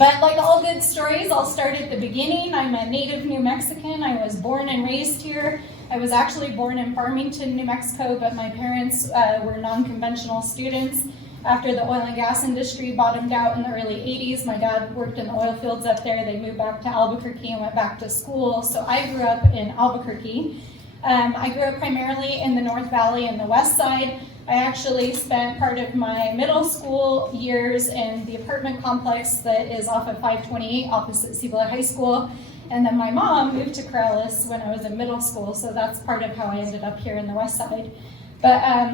But like all good stories, I'll start at the beginning. I'm a native New Mexican. I was born and raised here. I was actually born in Farmington, New Mexico, but my parents were non-conventional students. After the oil and gas industry bottomed out in the early 80s, my dad worked in the oil fields up there. They moved back to Albuquerque and went back to school. So I grew up in Albuquerque. I grew up primarily in the North Valley and the West Side. I actually spent part of my middle school years in the apartment complex that is off of 528 opposite Cibola High School. And then my mom moved to Corrales when I was in middle school, so that's part of how I ended up here in the West Side. But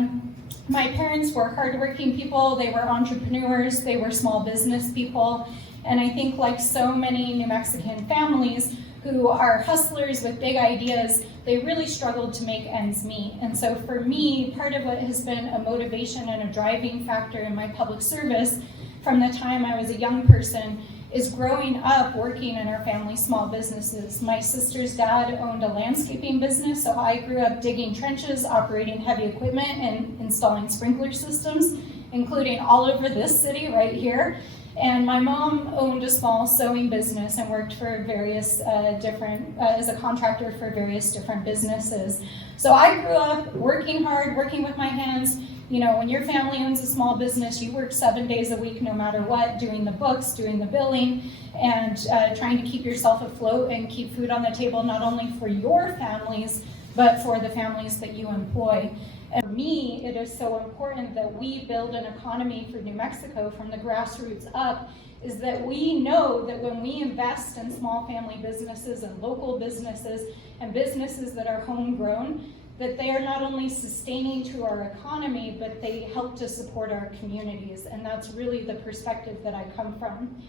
my parents were hardworking people, they were entrepreneurs, they were small business people, and I think like so many New Mexican families who are hustlers with big ideas, they really struggled to make ends meet. And so for me, part of what has been a motivation and a driving factor in my public service from the time I was a young person is growing up working in our family small businesses. My sister's dad owned a landscaping business, so I grew up digging trenches, operating heavy equipment, and installing sprinkler systems, including all over this city right here. And my mom owned a small sewing business and worked for various as a contractor for various different businesses. So I grew up working hard, working with my hands. You know, when your family owns a small business, you work 7 days a week, no matter what, doing the books, doing the billing, and trying to keep yourself afloat and keep food on the table, not only for your families, but for the families that you employ. And for me, it is so important that we build an economy for New Mexico from the grassroots up, is that we know that when we invest in small family businesses and local businesses and businesses that are homegrown, that they are not only sustaining to our economy, but they help to support our communities. And that's really the perspective that I come from.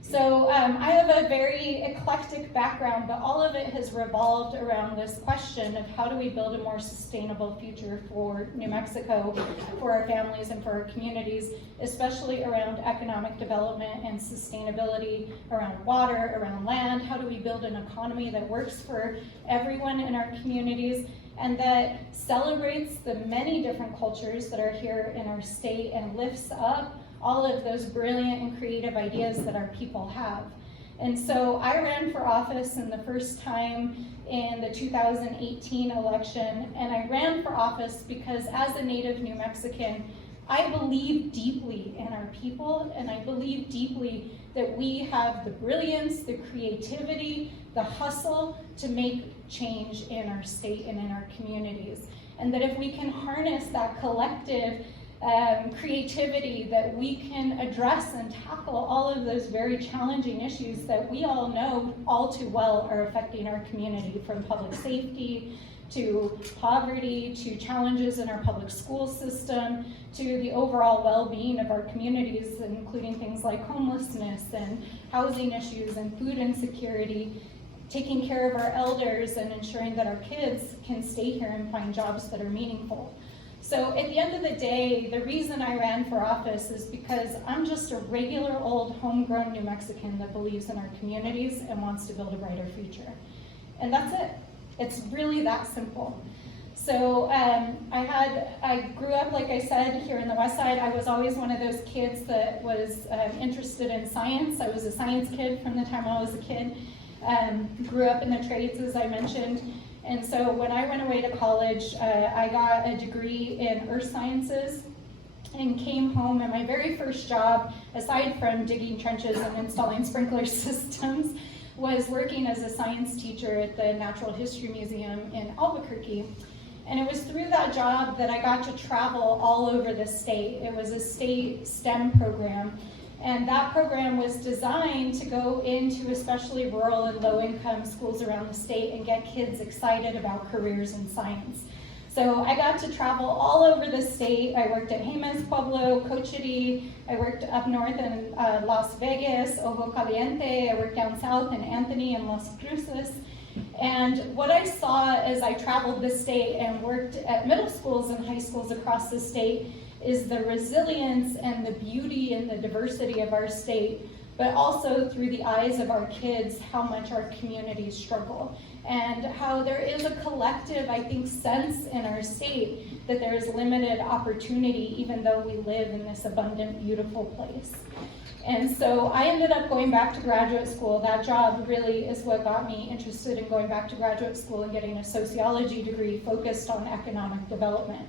So I have a very eclectic background, but all of it has revolved around this question of how do we build a more sustainable future for New Mexico, for our families and for our communities, especially around economic development and sustainability, around water, around land. How do we build an economy that works for everyone in our communities and that celebrates the many different cultures that are here in our state and lifts up all of those brilliant and creative ideas that our people have. And so I ran for office in the first time in the 2018 election, and I ran for office because as a native New Mexican, I believe deeply in our people, and I believe deeply that we have the brilliance, the creativity, the hustle to make change in our state and in our communities. And that if we can harness that collective creativity, that we can address and tackle all of those very challenging issues that we all know all too well are affecting our community, from public safety to poverty, to challenges in our public school system, to the overall well-being of our communities, including things like homelessness and housing issues and food insecurity, taking care of our elders and ensuring that our kids can stay here and find jobs that are meaningful. So at the end of the day, the reason I ran for office is because I'm just a regular old homegrown New Mexican that believes in our communities and wants to build a brighter future. And that's it. It's really that simple. So I grew up, like I said, here in the West Side. I was always one of those kids that was interested in science. I was a science kid from the time I was a kid. Grew up in the trades, as I mentioned. And so when I went away to college, I got a degree in earth sciences and came home, and my very first job, aside from digging trenches and installing sprinkler systems, was working as a science teacher at the Natural History Museum in Albuquerque. And it was through that job that I got to travel all over the state. It was a state STEM program. And that program was designed to go into especially rural and low-income schools around the state and get kids excited about careers in science. So I got to travel all over the state. I worked at Jemez Pueblo, Cochiti. I worked up north in Las Vegas, Ojo Caliente. I worked down south in Anthony and Las Cruces. And what I saw as I traveled the state and worked at middle schools and high schools across the state is the resilience and the beauty and the diversity of our state, but also through the eyes of our kids, how much our communities struggle, and how there is a collective, I think, sense in our state that there is limited opportunity, even though we live in this abundant, beautiful place. And so I ended up going back to graduate school. That job really is what got me interested in going back to graduate school and getting a sociology degree focused on economic development.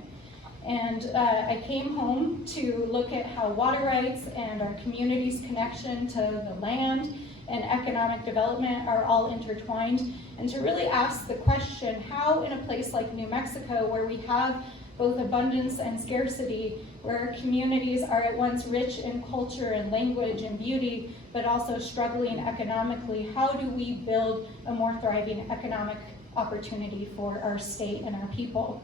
And I came home to look at how water rights and our community's connection to the land and economic development are all intertwined, and to really ask the question, how in a place like New Mexico, where we have both abundance and scarcity, where our communities are at once rich in culture and language and beauty, but also struggling economically, how do we build a more thriving economic opportunity for our state and our people?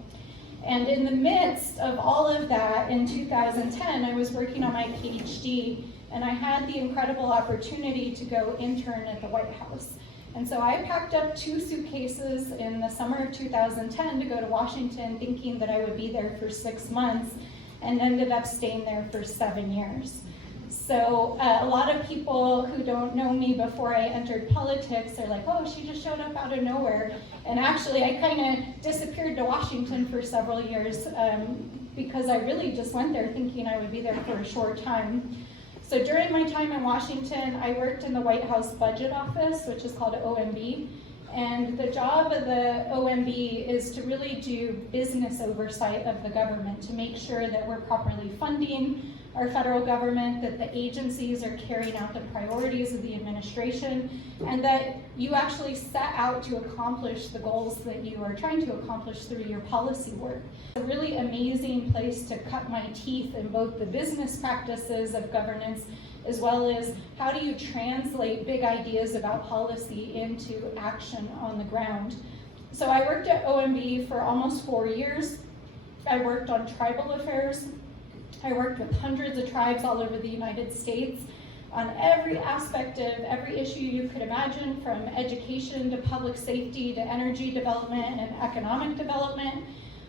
And in the midst of all of that, in 2010, I was working on my PhD, and I had the incredible opportunity to go intern at the White House. And so I packed up 2 suitcases in the summer of 2010 to go to Washington, thinking that I would be there for 6 months, and ended up staying there for 7 years. So a lot of people who don't know me before I entered politics are like, oh, she just showed up out of nowhere. And actually, I kind of disappeared to Washington for several years because I really just went there thinking I would be there for a short time. So during my time in Washington, I worked in the White House Budget Office, which is called OMB. And the job of the OMB is to really do business oversight of the government, to make sure that we're properly funding our federal government, that the agencies are carrying out the priorities of the administration, and that you actually set out to accomplish the goals that you are trying to accomplish through your policy work. It's a really amazing place to cut my teeth in both the business practices of governance, as well as how do you translate big ideas about policy into action on the ground. So I worked at OMB for almost 4 years. I worked on tribal affairs. I worked with hundreds of tribes all over the United States on every aspect of every issue you could imagine, from education to public safety to energy development and economic development.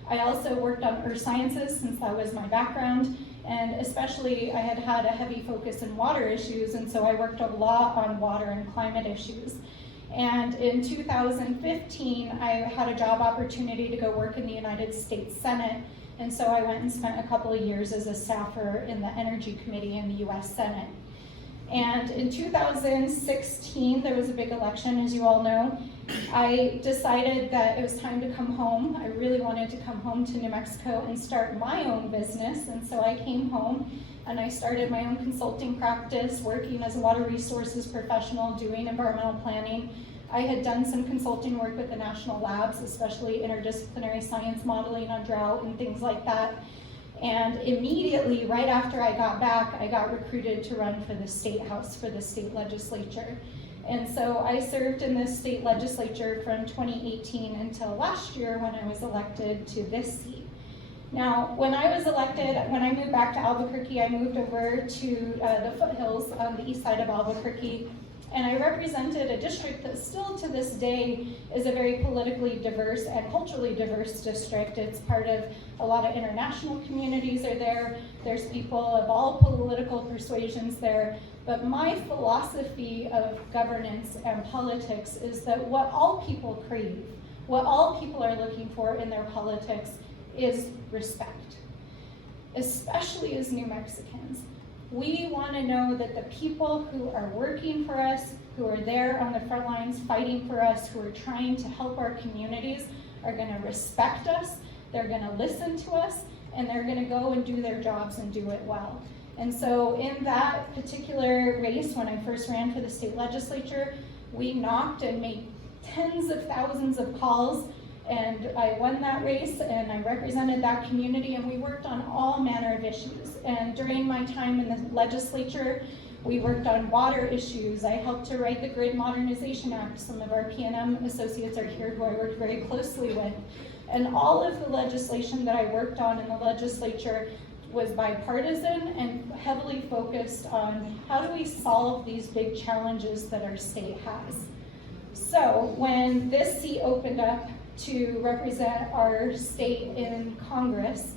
I also worked on earth sciences, since that was my background, and especially I had had a heavy focus in water issues, and so I worked a lot on water and climate issues. And in 2015, I had a job opportunity to go work in the United States Senate. And so I went and spent a couple of years as a staffer in the Energy Committee in the US Senate. And in 2016, there was a big election, as you all know. I decided that it was time to come home. I really wanted to come home to New Mexico and start my own business. And so I came home and I started my own consulting practice, working as a water resources professional, doing environmental planning. I had done some consulting work with the national labs, especially interdisciplinary science modeling on drought and things like that. And immediately, right after I got back, I got recruited to run for the state house, for the state legislature. And so I served in the state legislature from 2018 until last year, when I was elected to this seat. Now, when I was elected, when I moved back to Albuquerque, I moved over to the foothills on the east side of Albuquerque. And I represented a district that still to this day is a very politically diverse and culturally diverse district. It's part of a lot of international communities are there. There's people of all political persuasions there. But my philosophy of governance and politics is that what all people crave, what all people are looking for in their politics is respect, especially as New Mexicans. We want to know that the people who are working for us, who are there on the front lines fighting for us, who are trying to help our communities, are going to respect us, they're going to listen to us, and they're going to go and do their jobs and do it well. And so in that particular race, when I first ran for the state legislature, we knocked and made tens of thousands of calls, and I won that race, and I represented that community, and we worked on all manner of issues. And during my time in the legislature, we worked on water issues. I helped to write the Grid Modernization Act. Some of our P&M associates are here who I worked very closely with. And all of the legislation that I worked on in the legislature was bipartisan and heavily focused on how do we solve these big challenges that our state has. So when this seat opened up to represent our state in Congress,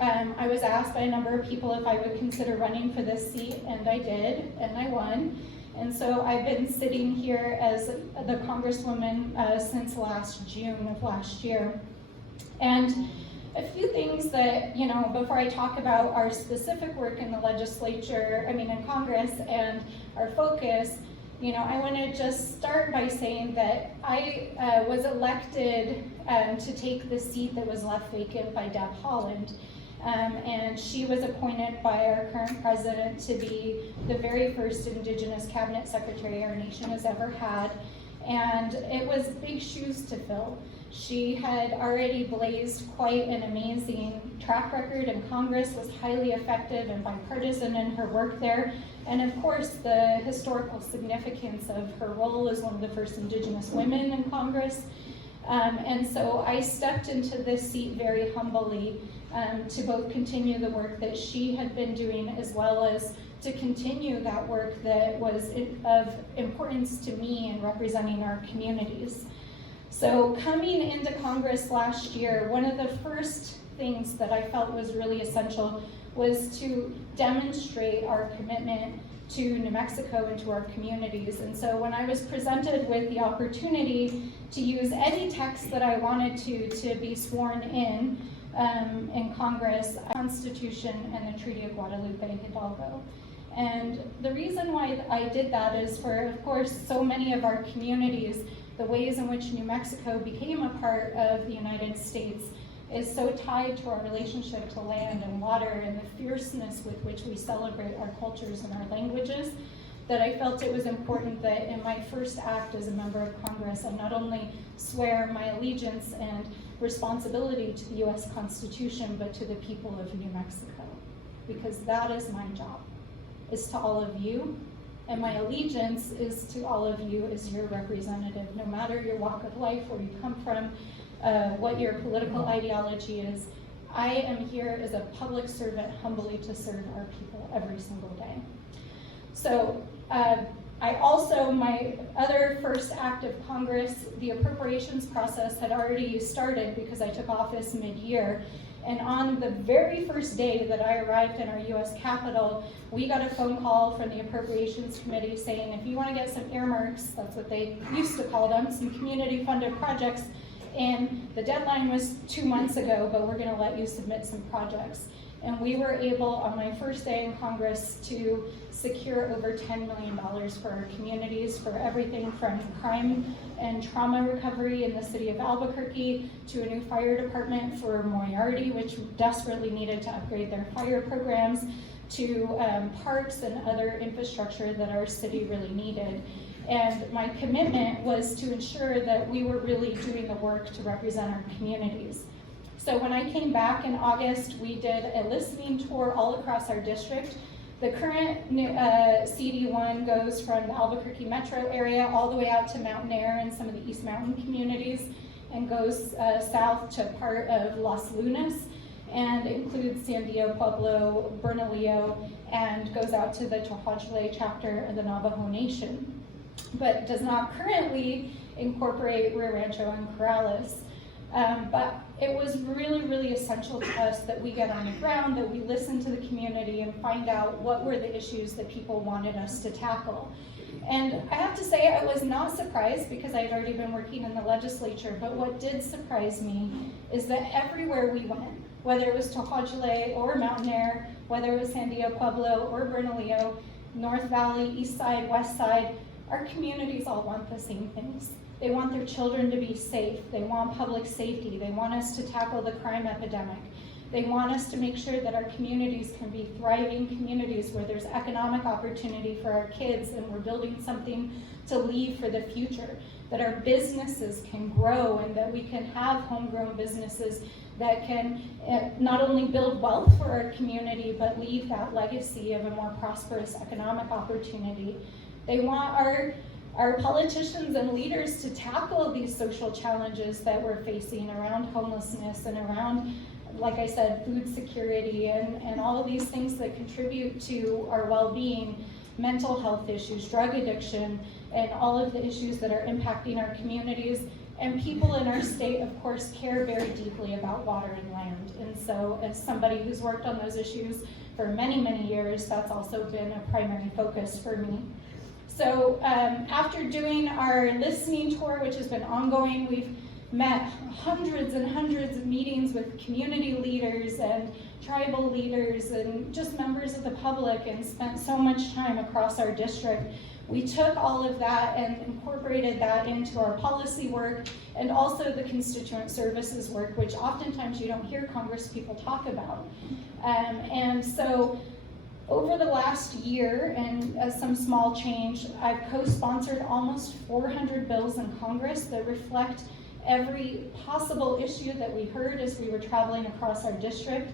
I was asked by a number of people if I would consider running for this seat, and I did, and I won. And so I've been sitting here as the Congresswoman since last June of last year. And a few things that, before I talk about our specific work in the legislature, in Congress and our focus, I want to just start by saying that I was elected to take the seat that was left vacant by Deb Haaland. And she was appointed by our current president to be the very first Indigenous cabinet secretary our nation has ever had. And it was big shoes to fill. She had already blazed quite an amazing track record in Congress, was highly effective and bipartisan in her work there. And of course, the historical significance of her role as one of the first Indigenous women in Congress. And so I stepped into this seat very humbly to both continue the work that she had been doing, as well as to continue that work that was of importance to me in representing our communities. So coming into Congress last year, one of the first things that I felt was really essential was to demonstrate our commitment to New Mexico and to our communities. And so when I was presented with the opportunity to use any text that I wanted to be sworn in Congress, the Constitution and the Treaty of Guadalupe Hidalgo. And the reason why I did that is for, of course, so many of our communities, the ways in which New Mexico became a part of the United States is so tied to our relationship to land and water and the fierceness with which we celebrate our cultures and our languages, that I felt it was important that in my first act as a member of Congress, I not only swear my allegiance and responsibility to the US Constitution, but to the people of New Mexico, because that is my job, is to all of you, and my allegiance is to all of you as your representative, no matter your walk of life, where you come from, what your political ideology is. I am here as a public servant, humbly to serve our people every single day. So I also, my other first act of Congress, the appropriations process had already started because I took office mid-year. And on the very first day that I arrived in our US Capitol, we got a phone call from the Appropriations Committee saying, if you want to get some earmarks, that's what they used to call them, some community funded projects, and the deadline was 2 months ago, but we're going to let you submit some projects. And we were able, on my first day in Congress, to secure over $10 million for our communities, for everything from crime and trauma recovery in the city of Albuquerque, to a new fire department for Moriarty, which desperately needed to upgrade their fire programs, to parks and other infrastructure that our city really needed. And my commitment was to ensure that we were really doing the work to represent our communities. So when I came back in August, we did a listening tour all across our district. The current CD1 goes from the Albuquerque metro area all the way out to Mountain Air and some of the East Mountain communities, and goes south to part of Las Lunas, and includes Sandia, Pueblo, Bernalillo, and goes out to the Tohojale chapter of the Navajo Nation, but does not currently incorporate Rancho and Corrales. But it was really, really essential to us that we get on the ground, that we listen to the community and find out what were the issues that people wanted us to tackle. And I have to say, I was not surprised because I had already been working in the legislature, but what did surprise me is that everywhere we went, whether it was Tohojale or Mountain Air, whether it was Sandia, Pueblo, or Bernalillo, North Valley, East Side, West Side, our communities all want the same things. They want their children to be safe. They want public safety. They want us to tackle the crime epidemic. They want us to make sure that our communities can be thriving communities where there's economic opportunity for our kids and we're building something to leave for the future, that our businesses can grow and that we can have homegrown businesses that can not only build wealth for our community, but leave that legacy of a more prosperous economic opportunity. They want our politicians and leaders to tackle these social challenges that we're facing around homelessness and around, like I said, food security and all of these things that contribute to our well-being, mental health issues, drug addiction, and all of the issues that are impacting our communities. And people in our state, of course, care very deeply about water and land. And so as somebody who's worked on those issues for many, many years, that's also been a primary focus for me. So after doing our listening tour, which has been ongoing, we've met hundreds and hundreds of meetings with community leaders and tribal leaders and just members of the public, and spent so much time across our district. We took all of that and incorporated that into our policy work and also the constituent services work, which oftentimes you don't hear Congress people talk about. And so over the last year, and as some small change, I've co-sponsored almost 400 bills in Congress that reflect every possible issue that we heard as we were traveling across our district.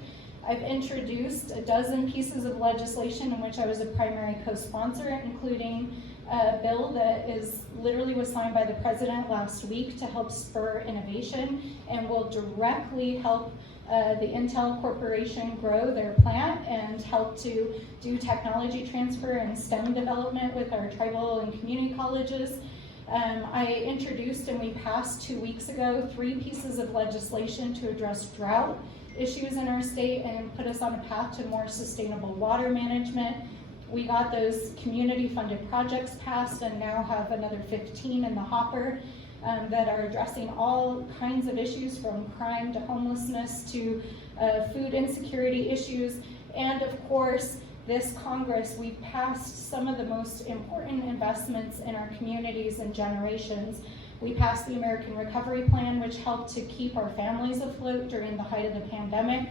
I've introduced a dozen pieces of legislation in which I was a primary co-sponsor, including a bill that was signed by the president last week to help spur innovation and will directly help the Intel Corporation grow their plant and help to do technology transfer and STEM development with our tribal and community colleges. I introduced and we passed 2 weeks ago 3 pieces of legislation to address drought issues in our state and put us on a path to more sustainable water management. We got those community funded projects passed and now have another 15 in the hopper that are addressing all kinds of issues, from crime to homelessness to food insecurity issues. And of course, this Congress, we've passed some of the most important investments in our communities and generations. We passed the American Recovery Plan, which helped to keep our families afloat during the height of the pandemic.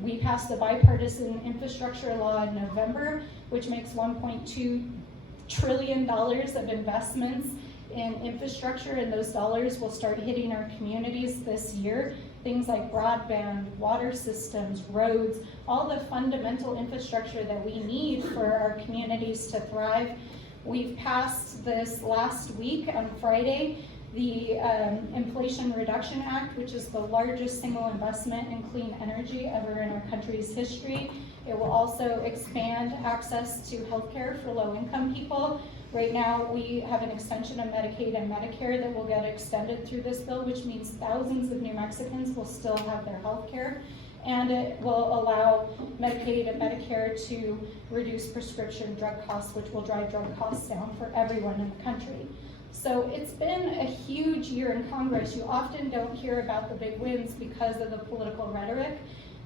We passed the bipartisan infrastructure law in November, which makes $1.2 trillion of investments in infrastructure, and those dollars will start hitting our communities this year. Things like broadband, water systems, roads, all the fundamental infrastructure that we need for our communities to thrive. We've passed this last week on Friday, the Inflation Reduction Act, which is the largest single investment in clean energy ever in our country's history. It will also expand access to healthcare for low-income people. Right now, we have an extension of Medicaid and Medicare that will get extended through this bill, which means thousands of New Mexicans will still have their healthcare. And it will allow Medicaid and Medicare to reduce prescription drug costs, which will drive drug costs down for everyone in the country. So it's been a huge year in Congress. You often don't hear about the big wins because of the political rhetoric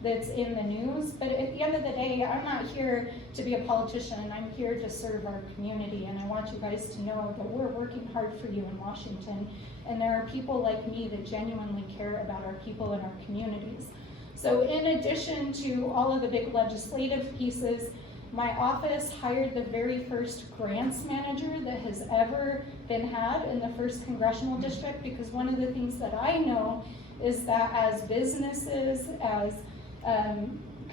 that's in the news, but at the end of the day, I'm not here to be a politician. I'm here to serve our community, and I want you guys to know that we're working hard for you in Washington, and there are people like me that genuinely care about our people and our communities. So in addition to all of the big legislative pieces, my office hired the very first grants manager that has ever been had in the 1st Congressional District, because one of the things that I know is that as businesses, as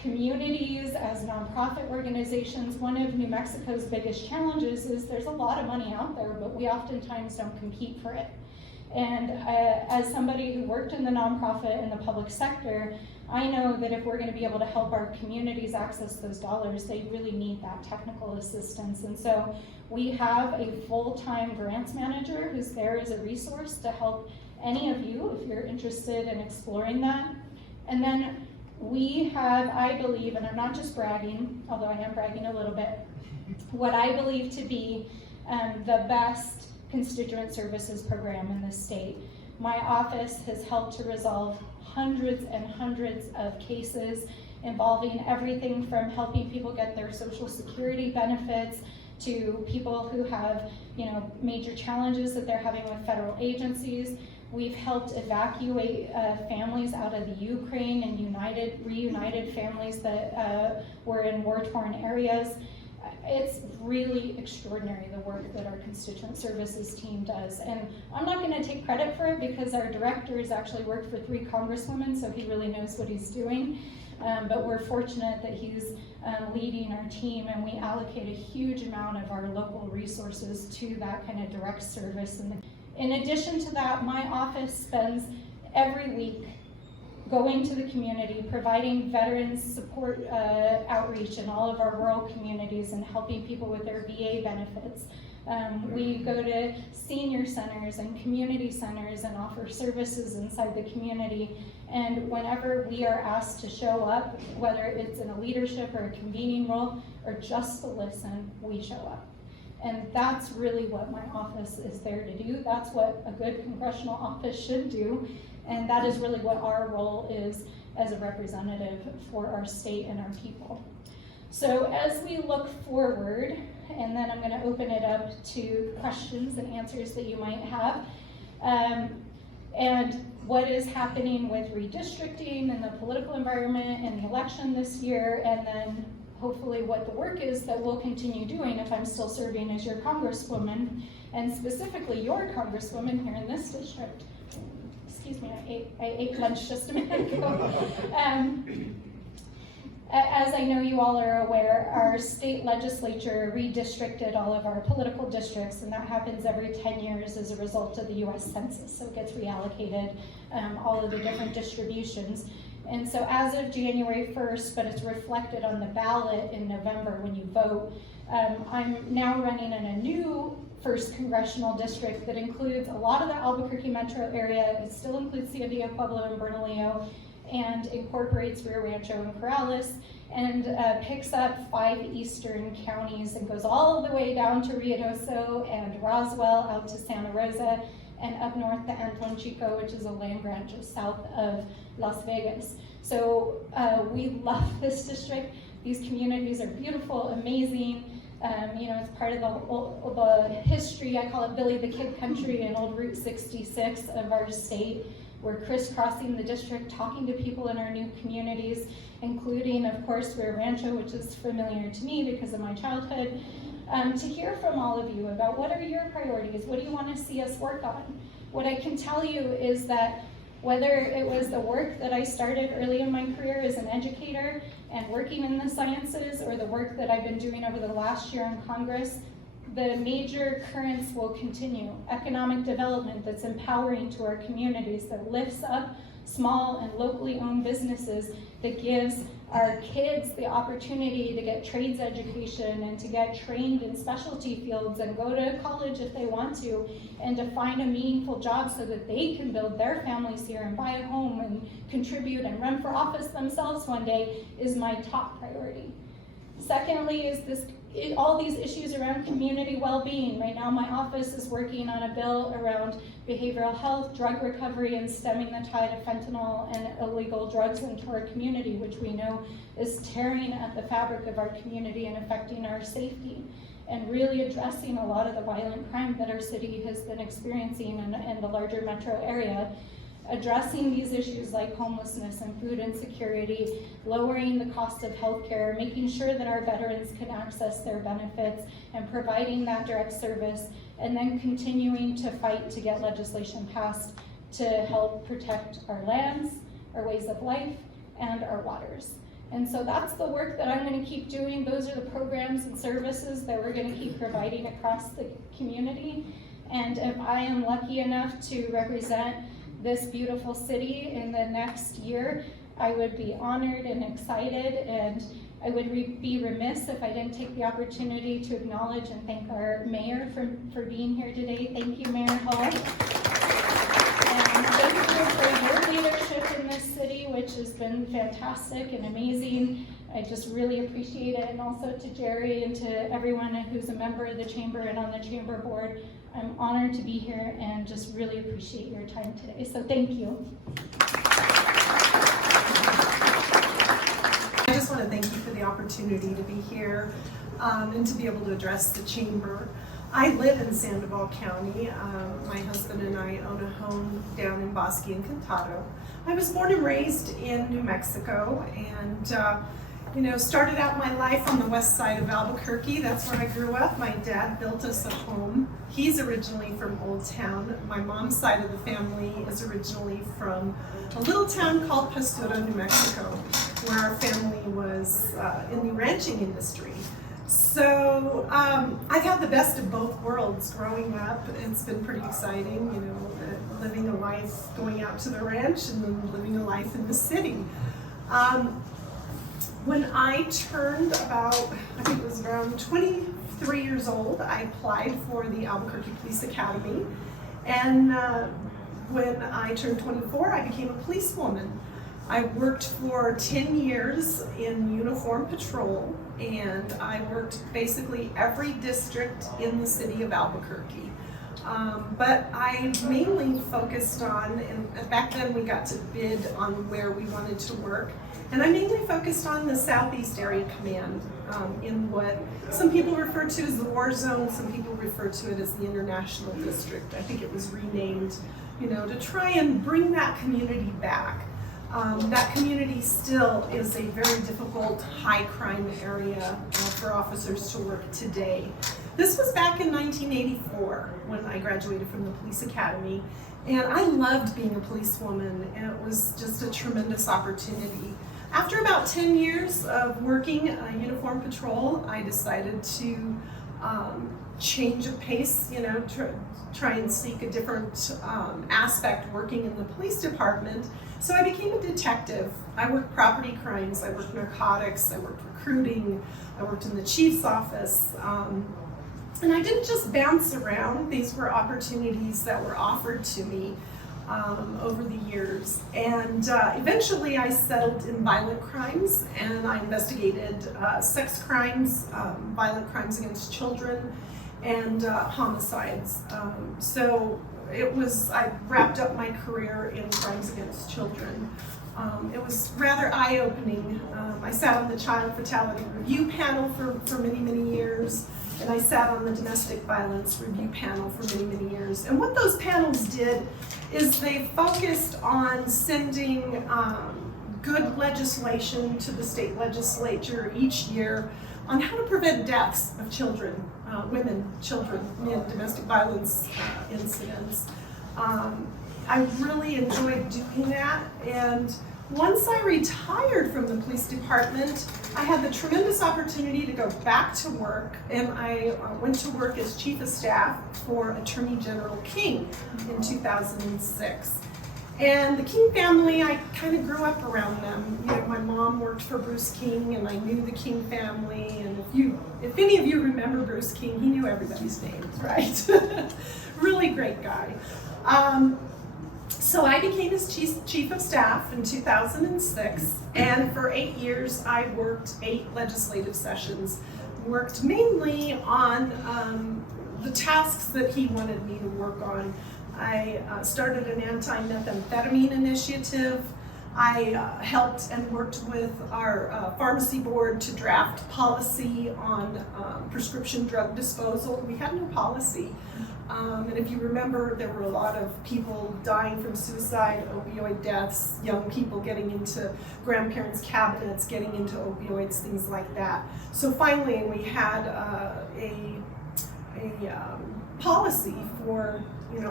communities, as nonprofit organizations, one of New Mexico's biggest challenges is there's a lot of money out there, but we oftentimes don't compete for it. And as somebody who worked in the nonprofit and the public sector, I know that if we're going to be able to help our communities access those dollars, they really need that technical assistance. And so we have a full-time grants manager who's there as a resource to help any of you if you're interested in exploring that. And then we have, I believe, and I'm not just bragging, although I am bragging a little bit, what I believe to be the best constituent services program in the state. My office has helped to resolve hundreds and hundreds of cases involving everything from helping people get their Social Security benefits to people who have, major challenges that they're having with federal agencies. We've helped evacuate families out of the Ukraine and reunited families that were in war-torn areas. It's really extraordinary, the work that our constituent services team does. And I'm not going to take credit for it because our director has actually worked for 3 congresswomen, so he really knows what he's doing. But we're fortunate that he's leading our team, and we allocate a huge amount of our local resources to that kind of direct service. And in addition to that, my office spends every week going to the community, providing veterans support outreach in all of our rural communities and helping people with their VA benefits. We go to senior centers and community centers and offer services inside the community. And whenever we are asked to show up, whether it's in a leadership or a convening role or just to listen, we show up. And that's really what my office is there to do. That's what a good congressional office should do. And that is really what our role is as a representative for our state and our people. So as we look forward, and then I'm going to open it up to questions and answers that you might have, and what is happening with redistricting and the political environment and the election this year, and then hopefully what the work is that we'll continue doing if I'm still serving as your congresswoman, and specifically your congresswoman here in this district. Excuse me, I ate lunch just a minute ago. As I know you all are aware, our state legislature redistricted all of our political districts, and that happens every 10 years as a result of the US Census. So it gets reallocated, all of the different distributions. And so as of January 1st, but it's reflected on the ballot in November when you vote, I'm now running in a new 1st Congressional District that includes a lot of the Albuquerque metro area. It still includes Sandia, Pueblo, and Bernalillo, and incorporates Rio Rancho and Corrales, and picks up 5 eastern counties and goes all the way down to Ruidoso and Roswell, out to Santa Rosa, and up north to Antón Chico, which is a land grant just south of Las Vegas. So we love this district. These communities are beautiful, amazing. You know, it's part of the history. I call it Billy the Kid country and old Route 66 of our state. We're crisscrossing the district, talking to people in our new communities, including, of course, Rio Rancho, which is familiar to me because of my childhood, to hear from all of you about what are your priorities, what do you want to see us work on. What I can tell you is that whether it was the work that I started early in my career as an educator and working in the sciences, or the work that I've been doing over the last year in Congress, the major currents will continue. Economic development that's empowering to our communities, that lifts up small and locally owned businesses, that gives our kids the opportunity to get trades education and to get trained in specialty fields and go to college if they want to, and to find a meaningful job so that they can build their families here and buy a home and contribute and run for office themselves one day, is my top priority. Secondly is all these issues around community well-being. Right now my office is working on a bill around behavioral health, drug recovery, and stemming the tide of fentanyl and illegal drugs into our community, which we know is tearing at the fabric of our community and affecting our safety, and really addressing a lot of the violent crime that our city has been experiencing in the larger metro area. Addressing these issues like homelessness and food insecurity, lowering the cost of healthcare, making sure that our veterans can access their benefits, and providing that direct service, and then continuing to fight to get legislation passed to help protect our lands, our ways of life, and our waters. And so that's the work that I'm going to keep doing. Those are the programs and services that we're going to keep providing across the community. And if I am lucky enough to represent this beautiful city in the next year, I would be honored and excited, and I would be remiss if I didn't take the opportunity to acknowledge and thank our mayor for being here today. Thank you, Mayor Hall. And thank you for your leadership in this city, which has been fantastic and amazing. I just really appreciate it. And also to Jerry and to everyone who's a member of the chamber and on the chamber board. I'm honored to be here and just really appreciate your time today. So thank you. I just want to thank you for the opportunity to be here and to be able to address the chamber. I live in Sandoval County. My husband and I own a home down in Bosque Encantado. I was born and raised in New Mexico, and started out my life on the west side of Albuquerque. That's where I grew up. My dad built us a home. He's originally from Old Town. My mom's side of the family is originally from a little town called Pastura, New Mexico, where our family was in the ranching industry. So I've had the best of both worlds growing up. It's been pretty exciting, living a life going out to the ranch and then living a life in the city. When I turned about, I think it was around 23 years old, I applied for the Albuquerque Police Academy. And when I turned 24, I became a policewoman. I worked for 10 years in uniform patrol, and I worked basically every district in the city of Albuquerque. But I mainly focused on, and back then we got to bid on where we wanted to work, and I mainly focused on the Southeast Area Command in what some people refer to as the war zone, some people refer to it as the International District. I think it was renamed, to try and bring that community back. That community still is a very difficult, high crime area for officers to work today. This was back in 1984 when I graduated from the police academy, and I loved being a policewoman, and it was just a tremendous opportunity. After about 10 years of working uniform patrol, I decided to change of pace, try and seek a different aspect working in the police department. So I became a detective. I worked property crimes, I worked narcotics, I worked recruiting, I worked in the chief's office. And I didn't just bounce around. These were opportunities that were offered to me over the years. And eventually I settled in violent crimes, and I investigated sex crimes, violent crimes against children, and homicides. So I wrapped up my career in crimes against children. It was rather eye-opening. I sat on the child fatality review panel for many, many years, and I sat on the domestic violence review panel for many, many years. And what those panels did is they focused on sending good legislation to the state legislature each year on how to prevent deaths of children, women, children, in domestic violence incidents. I really enjoyed doing that, and once I retired from the police department, I had the tremendous opportunity to go back to work, and I went to work as chief of staff for Attorney General King in 2006. And the King family, I kind of grew up around them. My mom worked for Bruce King, and I knew the King family. And if any of you remember Bruce King, he knew everybody's names, right? Really great guy. So I became his chief of staff in 2006, and for 8 years I worked 8 legislative sessions. Worked mainly on the tasks that he wanted me to work on. I started an anti-methamphetamine initiative. I helped and worked with our pharmacy board to draft policy on prescription drug disposal. We had no policy. And if you remember, there were a lot of people dying from suicide, opioid deaths, young people getting into grandparents' cabinets, getting into opioids, things like that. So finally, we had a policy for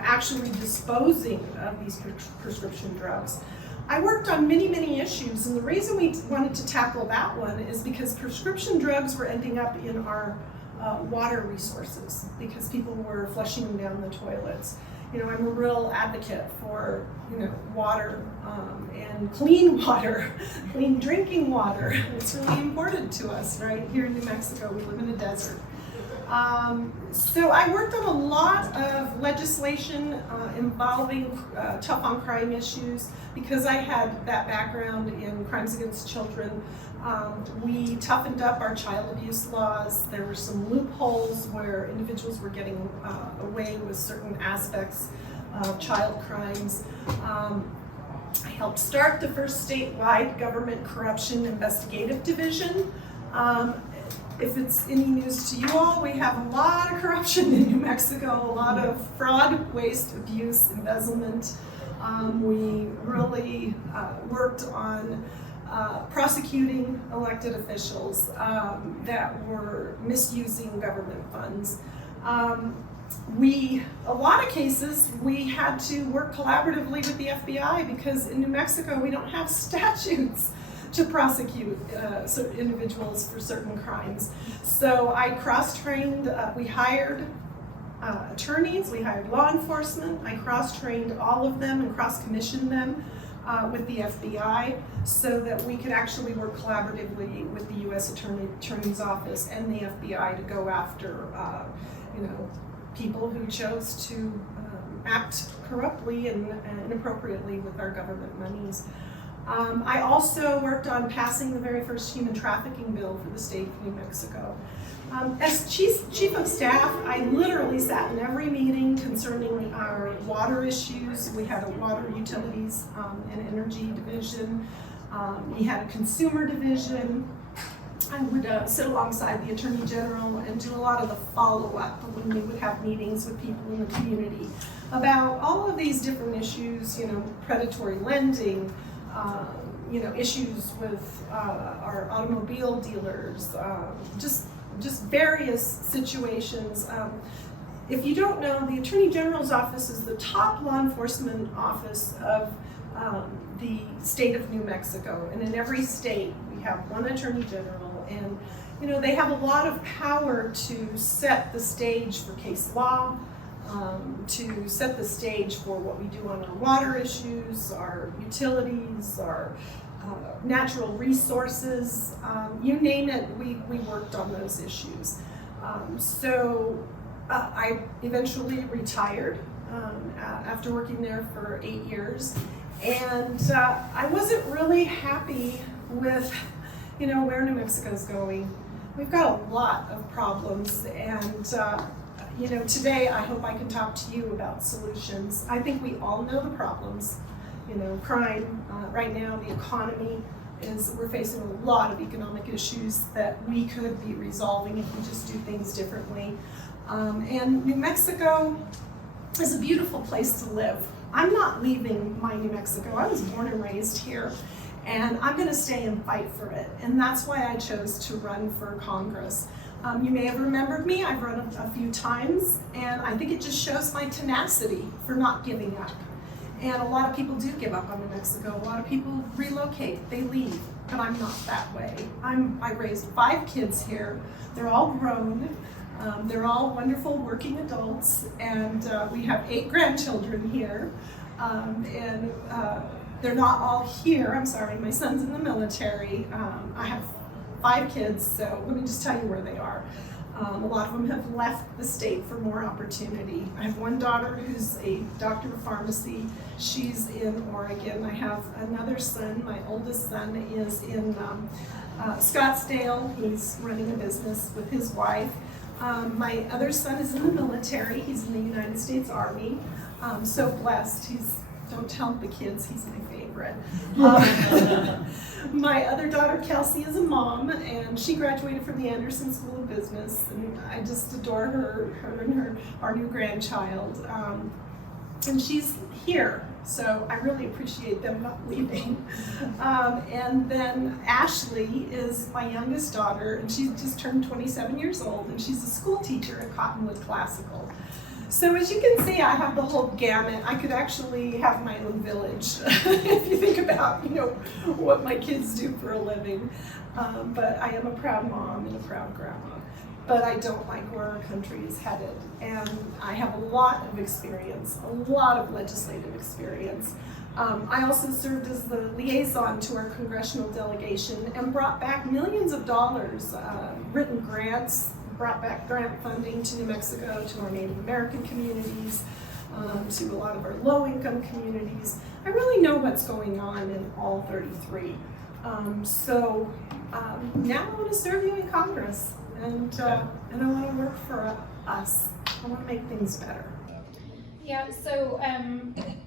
actually disposing of these prescription drugs. I worked on many, many issues, and the reason we wanted to tackle that one is because prescription drugs were ending up in our water resources because people were flushing them down the toilets. I'm a real advocate for water and clean water, clean drinking water. It's really important to us, right? Here in New Mexico, we live in a desert. So I worked on a lot of legislation involving tough on crime issues because I had that background in crimes against children. We toughened up our child abuse laws. There were some loopholes where individuals were getting away with certain aspects of child crimes. I helped start the first statewide government corruption investigative division. If it's any news to you all, we have a lot of corruption in New Mexico, a lot of fraud, waste, abuse, embezzlement. We really worked on prosecuting elected officials that were misusing government funds. A lot of cases, we had to work collaboratively with the FBI because in New Mexico, we don't have statutes to prosecute certain individuals for certain crimes. So I cross-trained, we hired attorneys, we hired law enforcement, I cross-trained all of them and cross-commissioned them with the FBI so that we could actually work collaboratively with the U.S. Attorney's Office and the FBI to go after people who chose to act corruptly and inappropriately with our government monies. I also worked on passing the very first human trafficking bill for the state of New Mexico. As chief of staff, I literally sat in every meeting concerning our water issues. We had a water utilities and energy division. We had a consumer division. I would sit alongside the Attorney General and do a lot of the follow-up when we would have meetings with people in the community about all of these different issues, predatory lending, issues with our automobile dealers, just various situations. If you don't know, the Attorney General's office is the top law enforcement office of the state of New Mexico, and in every state we have one Attorney General, and they have a lot of power to set the stage for case law, to set the stage for what we do on our water issues, our utilities, our natural resources, you name it, we worked on those issues. So I eventually retired after working there for 8 years, and I wasn't really happy with where New Mexico's going. We've got a lot of problems, and today I hope I can talk to you about solutions. I think we all know the problems. Crime, right now, the economy we're facing a lot of economic issues that we could be resolving if we just do things differently. And New Mexico is a beautiful place to live. I'm not leaving my New Mexico. I was born and raised here, and I'm gonna stay and fight for it. And that's why I chose to run for Congress. You may have remembered me. I've run a few times, and I think it just shows my tenacity for not giving up. And a lot of people do give up on New Mexico. A lot of people relocate, they leave, but I'm not that way. I raised 5 kids here. They're all grown. They're all wonderful working adults, and we have 8 grandchildren here. They're not all here. I'm sorry, my son's in the military. I have 5 kids, so let me just tell you where they are. A lot of them have left the state for more opportunity. I have one daughter who's a doctor of pharmacy. She's in Oregon. I have another son. My oldest son is in Scottsdale. He's running a business with his wife. My other son is in the military. He's in the United States Army. I'm so blessed. Don't tell the kids, he's my favorite. My other daughter, Kelsey, is a mom, and she graduated from the Anderson School of Business, and I just adore her and our new grandchild. And she's here, so I really appreciate them not leaving. And then Ashley is my youngest daughter, and she just turned 27 years old, and she's a school teacher at Cottonwood Classical. So as you can see, I have the whole gamut. I could actually have my own village if you think about, what my kids do for a living. But I am a proud mom and a proud grandma. But I don't like where our country is headed. And I have a lot of experience, a lot of legislative experience. I also served as the liaison to our congressional delegation and brought back millions of dollars, written grants, brought back grant funding to New Mexico, to our Native American communities, to a lot of our low-income communities. I really know what's going on in all 33. So now I want to serve you in Congress, and I want to work for us. I want to make things better. Yeah, so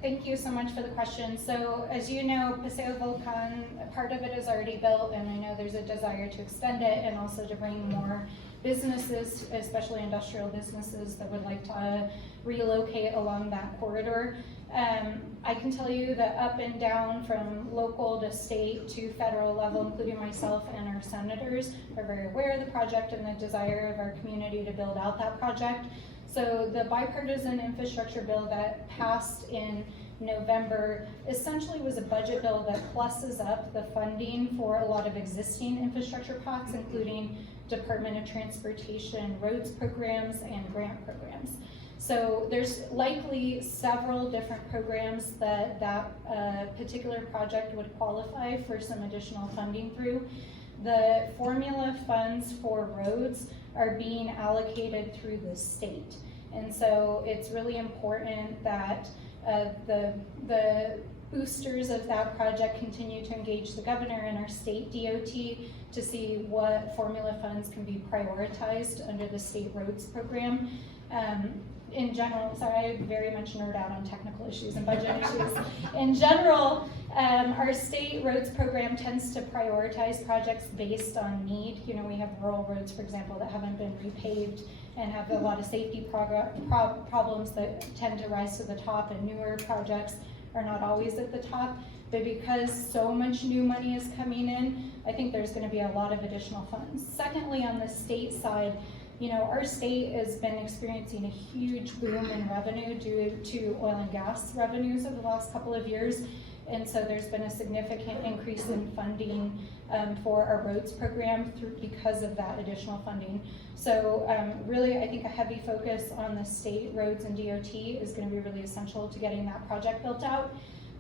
thank you so much for the question. So as you know, Paseo Volcan, part of it is already built, and I know there's a desire to extend it and also to bring more businesses, especially industrial businesses that would like to relocate along that corridor. I can tell you that up and down from local to state to federal level, including myself and our senators, are very aware of the project and the desire of our community to build out that project. So the bipartisan infrastructure bill that passed in November essentially was a budget bill that pluses up the funding for a lot of existing infrastructure pots, including Department of Transportation roads programs and grant programs. So there's likely several different programs that particular project would qualify for some additional funding through. The formula funds for roads are being allocated through the state. And so it's really important that the boosters of that project continue to engage the governor and our state DOT to see what formula funds can be prioritized under the state roads program. In general, sorry, I very much nerd out on technical issues and budget issues. In general, our state roads program tends to prioritize projects based on need. You know, we have rural roads, for example, that haven't been repaved and have a lot of safety problems that tend to rise to the top, and newer projects are not always at the top. But because so much new money is coming in, I think there's going to be a lot of additional funds. Secondly, on the state side, you know, our state has been experiencing a huge boom in revenue due to oil and gas revenues over the last couple of years. And so there's been a significant increase in funding for our roads program because of that additional funding. So really, I think a heavy focus on the state roads and DOT is going to be really essential to getting that project built out.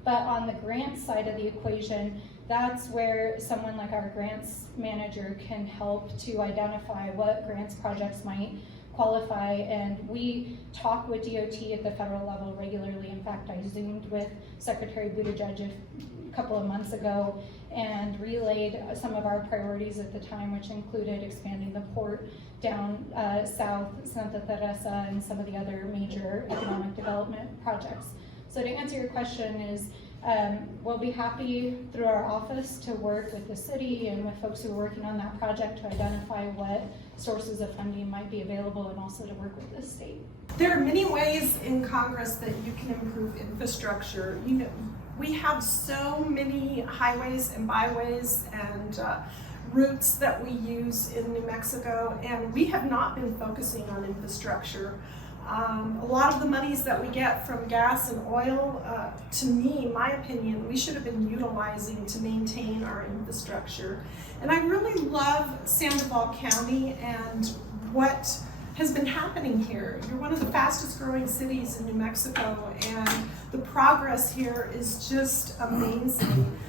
But on the grant side of the equation, that's where someone like our grants manager can help to identify what grants projects might qualify. And we talk with DOT at the federal level regularly. In fact, I Zoomed with Secretary Buttigieg a couple of months ago and relayed some of our priorities at the time, which included expanding the port down south, Santa Teresa, and some of the other major economic development projects. So to answer your question is, we'll be happy through our office to work with the city and with folks who are working on that project to identify what sources of funding might be available, and also to work with the state. There are many ways in Congress that you can improve infrastructure. You know, we have so many highways and byways and routes that we use in New Mexico, and we have not been focusing on infrastructure. A lot of the monies that we get from gas and oil, to me, my opinion, we should have been utilizing to maintain our infrastructure. And I really love Sandoval County and what has been happening here. You're one of the fastest growing cities in New Mexico, and the progress here is just amazing.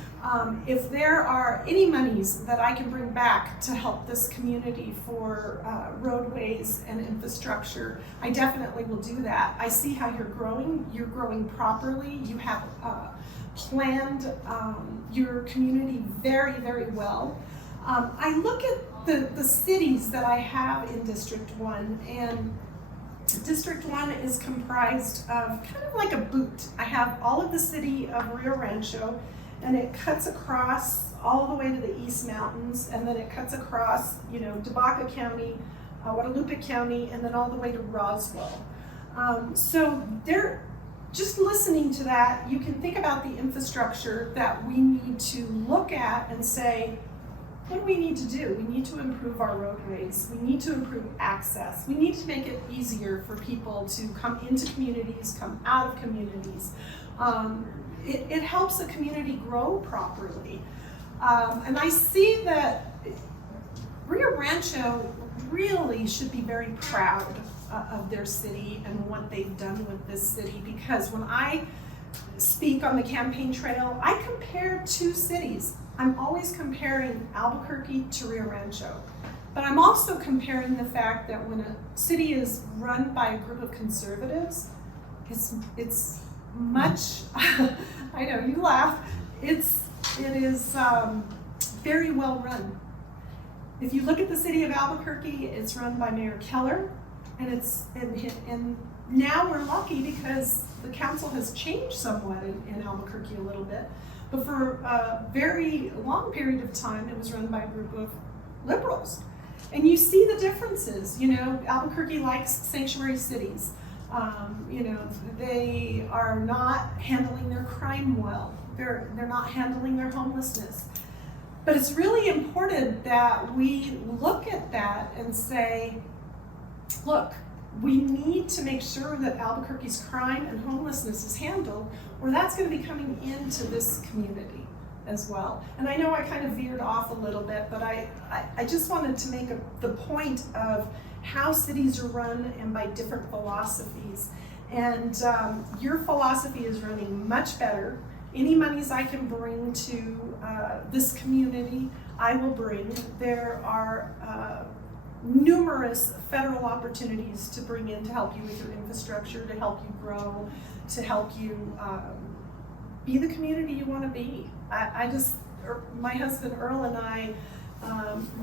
If there are any monies that I can bring back to help this community for roadways and infrastructure, I definitely will do that. I see how you're growing properly. You have planned your community very, very well. I look at the cities that I have in District 1, and District 1 is comprised of kind of like a boot. I have all of the city of Rancho, and it cuts across all the way to the East Mountains, and then it cuts across, you know, Debaca County, Guadalupe County, and then all the way to Roswell. So they're just listening to that, you can think about the infrastructure that we need to look at and say, what do we need to do? We need to improve our roadways. We need to improve access. We need to make it easier for people to come into communities, come out of communities. It helps a community grow properly. And I see that Rio Rancho really should be very proud of their city and what they've done with this city, because when I speak on the campaign trail, I compare two cities. I'm always comparing Albuquerque to Rio Rancho. But I'm also comparing the fact that when a city is run by a group of conservatives, it's much, I know you laugh, it is very well run. If you look at the city of Albuquerque, it's run by Mayor Keller, and now we're lucky because the council has changed somewhat in Albuquerque a little bit. But for a very long period of time, it was run by a group of liberals. And you see the differences. You know, Albuquerque likes sanctuary cities. You know, they are not handling their crime well. They're not handling their homelessness. But it's really important that we look at that and say, look, we need to make sure that Albuquerque's crime and homelessness is handled, or that's going to be coming into this community as well. And I know I kind of veered off a little bit, but I just wanted to make the point of how cities are run and by different philosophies. And your philosophy is running much better. Any monies I can bring to this community, I will bring. There are numerous federal opportunities to bring in to help you with your infrastructure, to help you grow, to help you be the community you want to be. My husband Earl and I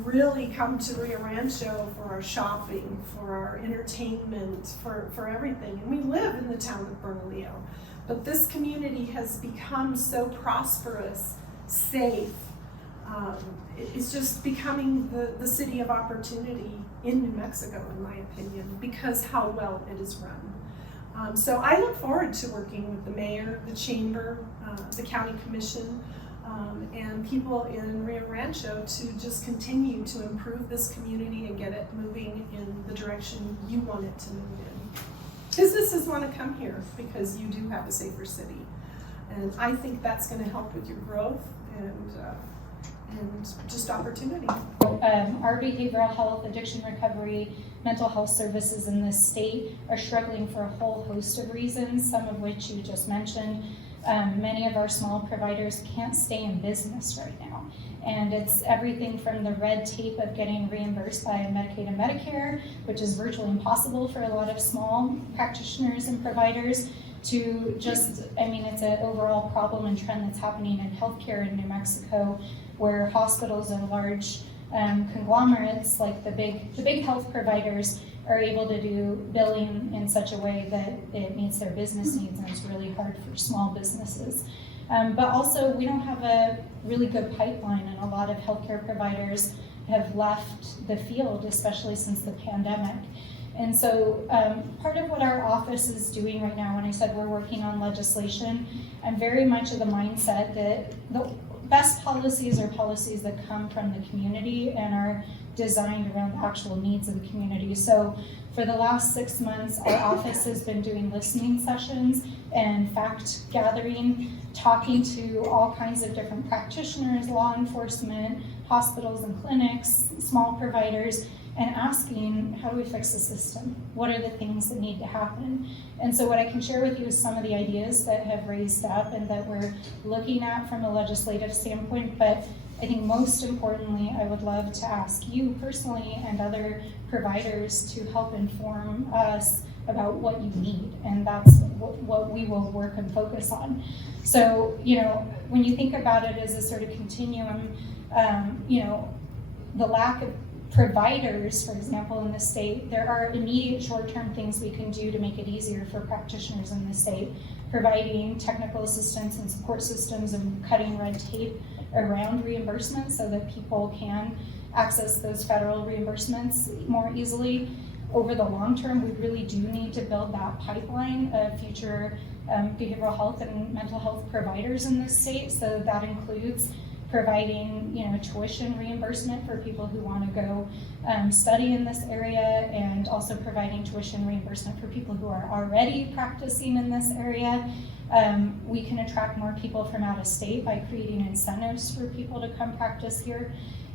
really come to Rancho for our shopping, for our entertainment, for everything. And we live in the town of Bernalillo. But this community has become so prosperous, safe. It's just becoming the city of opportunity in New Mexico, in my opinion, because how well it is run. So I look forward to working with the mayor, the chamber, the county commission, and people in Rio Rancho to just continue to improve this community and get it moving in the direction you want it to move in. Businesses want to come here because you do have a safer city. And I think that's going to help with your growth and just opportunity. Our behavioral health, addiction recovery, mental health services in this state are struggling for a whole host of reasons, some of which you just mentioned. Many of our small providers can't stay in business right now. And it's everything from the red tape of getting reimbursed by Medicaid and Medicare, which is virtually impossible for a lot of small practitioners and providers, to just, it's an overall problem and trend that's happening in healthcare in New Mexico, where hospitals and large conglomerates like the big health providers are able to do billing in such a way that it meets their business needs, and it's really hard for small businesses. But also, we don't have a really good pipeline, and a lot of healthcare providers have left the field, especially since the pandemic. And so part of what our office is doing right now, when I said we're working on legislation, I'm very much of the mindset that the best policies are policies that come from the community and are designed around the actual needs of the community. So for the last 6 months, our office has been doing listening sessions and fact gathering, talking to all kinds of different practitioners, law enforcement, hospitals and clinics, small providers, and asking, how do we fix the system? What are the things that need to happen? And so what I can share with you is some of the ideas that have raised up and that we're looking at from a legislative standpoint. But I think most importantly, I would love to ask you personally and other providers to help inform us about what you need, and that's what we will work and focus on. So, when you think about it as a sort of continuum, the lack of providers, for example, in the state, there are immediate short-term things we can do to make it easier for practitioners in the state, providing technical assistance and support systems and cutting red tape around reimbursement so that people can access those federal reimbursements more easily. Over the long term, we really do need to build that pipeline of future behavioral health and mental health providers in this state. So that includes providing, tuition reimbursement for people who want to go study in this area, and also providing tuition reimbursement for people who are already practicing in this area. We can attract more people from out of state by creating incentives for people to come practice here,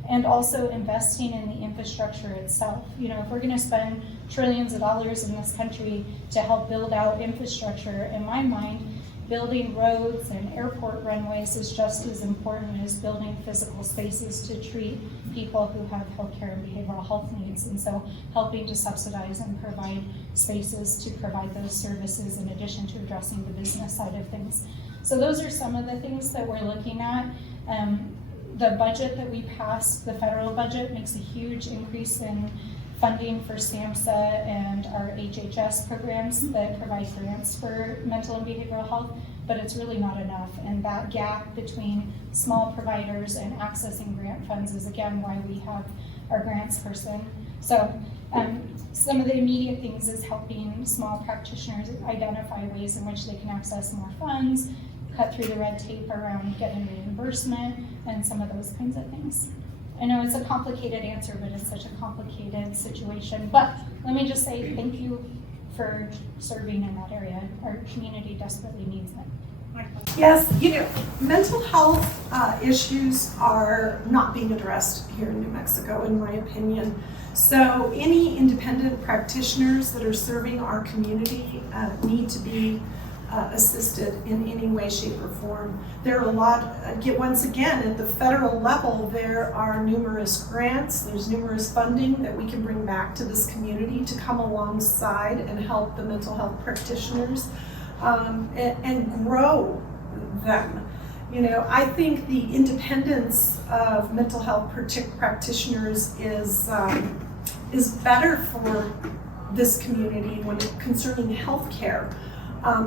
and also investing in the infrastructure itself. If we're going to spend trillions of dollars in this country to help build out infrastructure, in my mind, building roads and airport runways is just as important as building physical spaces to treat people who have healthcare and behavioral health needs. And so helping to subsidize and provide spaces to provide those services in addition to addressing the business side of things. So those are some of the things that we're looking at. The budget that we passed, the federal budget, makes a huge increase in funding for SAMHSA and our HHS programs that provide grants for mental and behavioral health, but it's really not enough. And that gap between small providers and accessing grant funds is again why we have our grants person. So some of the immediate things is helping small practitioners identify ways in which they can access more funds, cut through the red tape around getting reimbursement, and some of those kinds of things. I know it's a complicated answer, but it's such a complicated situation. But let me just say thank you for serving in that area. Our community desperately needs it. Yes, mental health issues are not being addressed here in New Mexico, in my opinion. So any independent practitioners that are serving our community need to be assisted in any way, shape, or form. There are a lot, once again, at the federal level, there are numerous grants, there's numerous funding that we can bring back to this community to come alongside and help the mental health practitioners and grow them. You know, I think the independence of mental health practitioners is better for this community when concerning healthcare,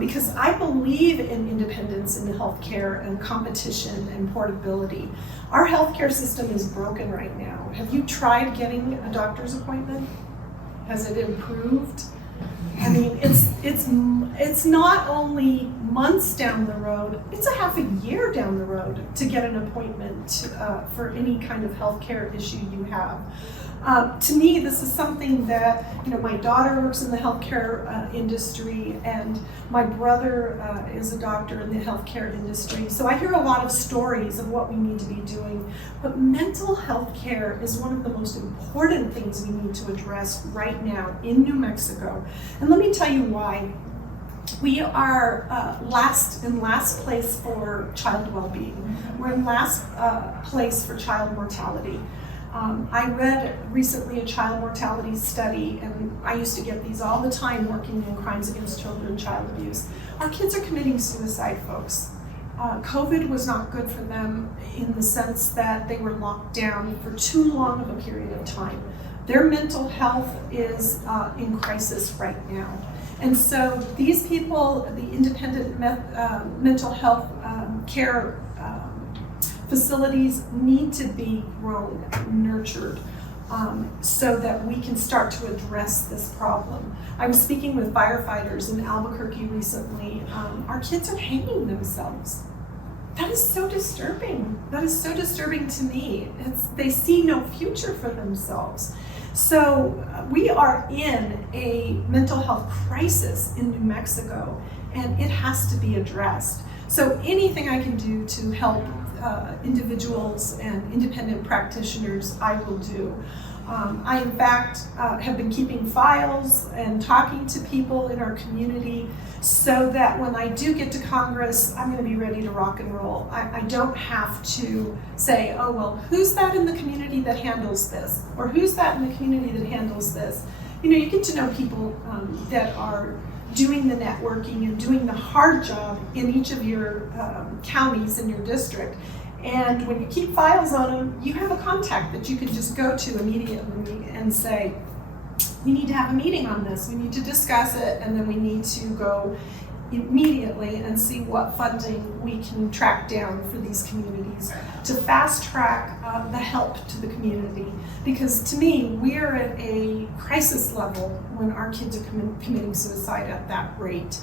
because I believe in independence in the healthcare and competition and portability. Our healthcare system is broken right now. Have you tried getting a doctor's appointment? Has it improved? I mean, it's not only months down the road, it's a half a year down the road to get an appointment for any kind of healthcare issue you have. To me, this is something that, you know, my daughter works in the healthcare industry, and my brother is a doctor in the healthcare industry. So I hear a lot of stories of what we need to be doing. But mental health care is one of the most important things we need to address right now in New Mexico. And let me tell you why. We are last place for child well-being. We're in last place for child mortality. I read recently a child mortality study, and I used to get these all the time working in crimes against children and child abuse. Our kids are committing suicide, folks. COVID was not good for them in the sense that they were locked down for too long of a period of time. Their mental health is in crisis right now. And so these people, the independent mental health care facilities need to be grown, nurtured, so that we can start to address this problem. I was speaking with firefighters in Albuquerque recently. Our kids are hanging themselves. That is so disturbing. That is so disturbing to me. They see no future for themselves. So we are in a mental health crisis in New Mexico, and it has to be addressed. So anything I can do to help individuals and independent practitioners, I will do. I, in fact, have been keeping files and talking to people in our community so that when I do get to Congress, I'm going to be ready to rock and roll. I don't have to say, oh, well, who's that in the community that handles this? Or who's that in the community that handles this? You know, you get to know people that are doing the networking and doing the hard job in each of your counties in your district. And when you keep files on them, you have a contact that you can just go to immediately and say, we need to have a meeting on this, we need to discuss it, and then we need to go immediately and see what funding we can track down for these communities to fast track the help to the community. Because to me, we're at a crisis level when our kids are committing suicide at that rate.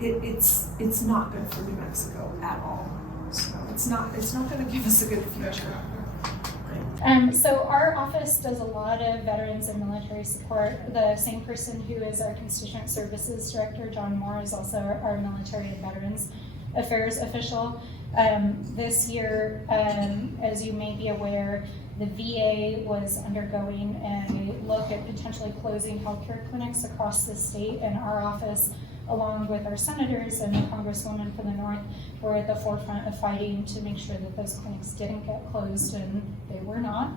It's not good for New Mexico at all. So it's not going to give us a good future. So our office does a lot of veterans and military support. The same person who is our Constituent Services Director, John Moore, is also our Military and Veterans Affairs official. This year, as you may be aware, the VA was undergoing a look at potentially closing healthcare clinics across the state, and our office, along with our senators and the Congresswoman from the North, were at the forefront of fighting to make sure that those clinics didn't get closed, and they were not.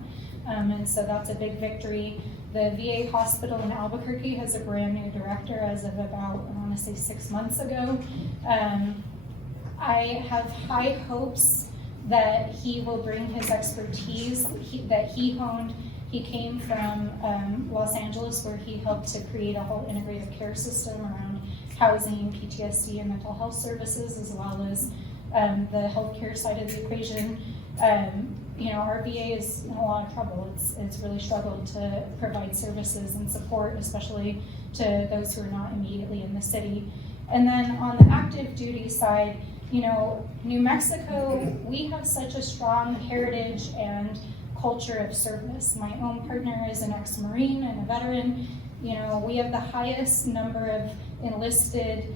And so that's a big victory. The VA hospital in Albuquerque has a brand new director as of about, I want to say 6 months ago. I have high hopes that he will bring his expertise that he honed. He came from Los Angeles, where he helped to create a whole integrated care system around housing, PTSD, and mental health services, as well as the healthcare side of the equation. Our VA is in a lot of trouble. It's really struggled to provide services and support, especially to those who are not immediately in the city. And then on the active duty side, New Mexico, we have such a strong heritage and culture of service. My own partner is an ex-Marine and a veteran. We have the highest number of enlisted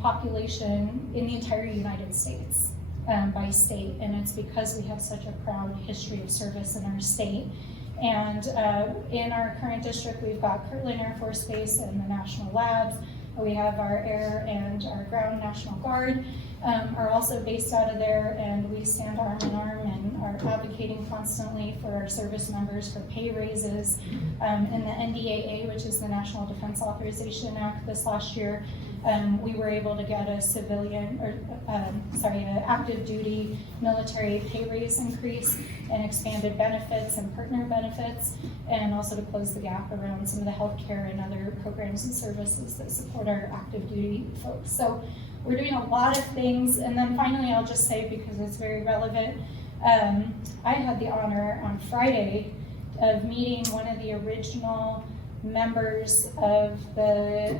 population in the entire United States by state, and it's because we have such a proud history of service in our state. And in our current district, we've got Kirtland Air Force Base and the National Labs. We have our Air and our Ground National Guard are also based out of there, and we stand arm in arm and are advocating constantly for our service members for pay raises. In the NDAA, which is the National Defense Authorization Act, this last year, we were able to get a an active duty military pay raise increase and expanded benefits and partner benefits, and also to close the gap around some of the healthcare and other programs and services that support our active duty folks. So we're doing a lot of things. And then finally, I'll just say, because it's very relevant, I had the honor on Friday of meeting one of the original members of the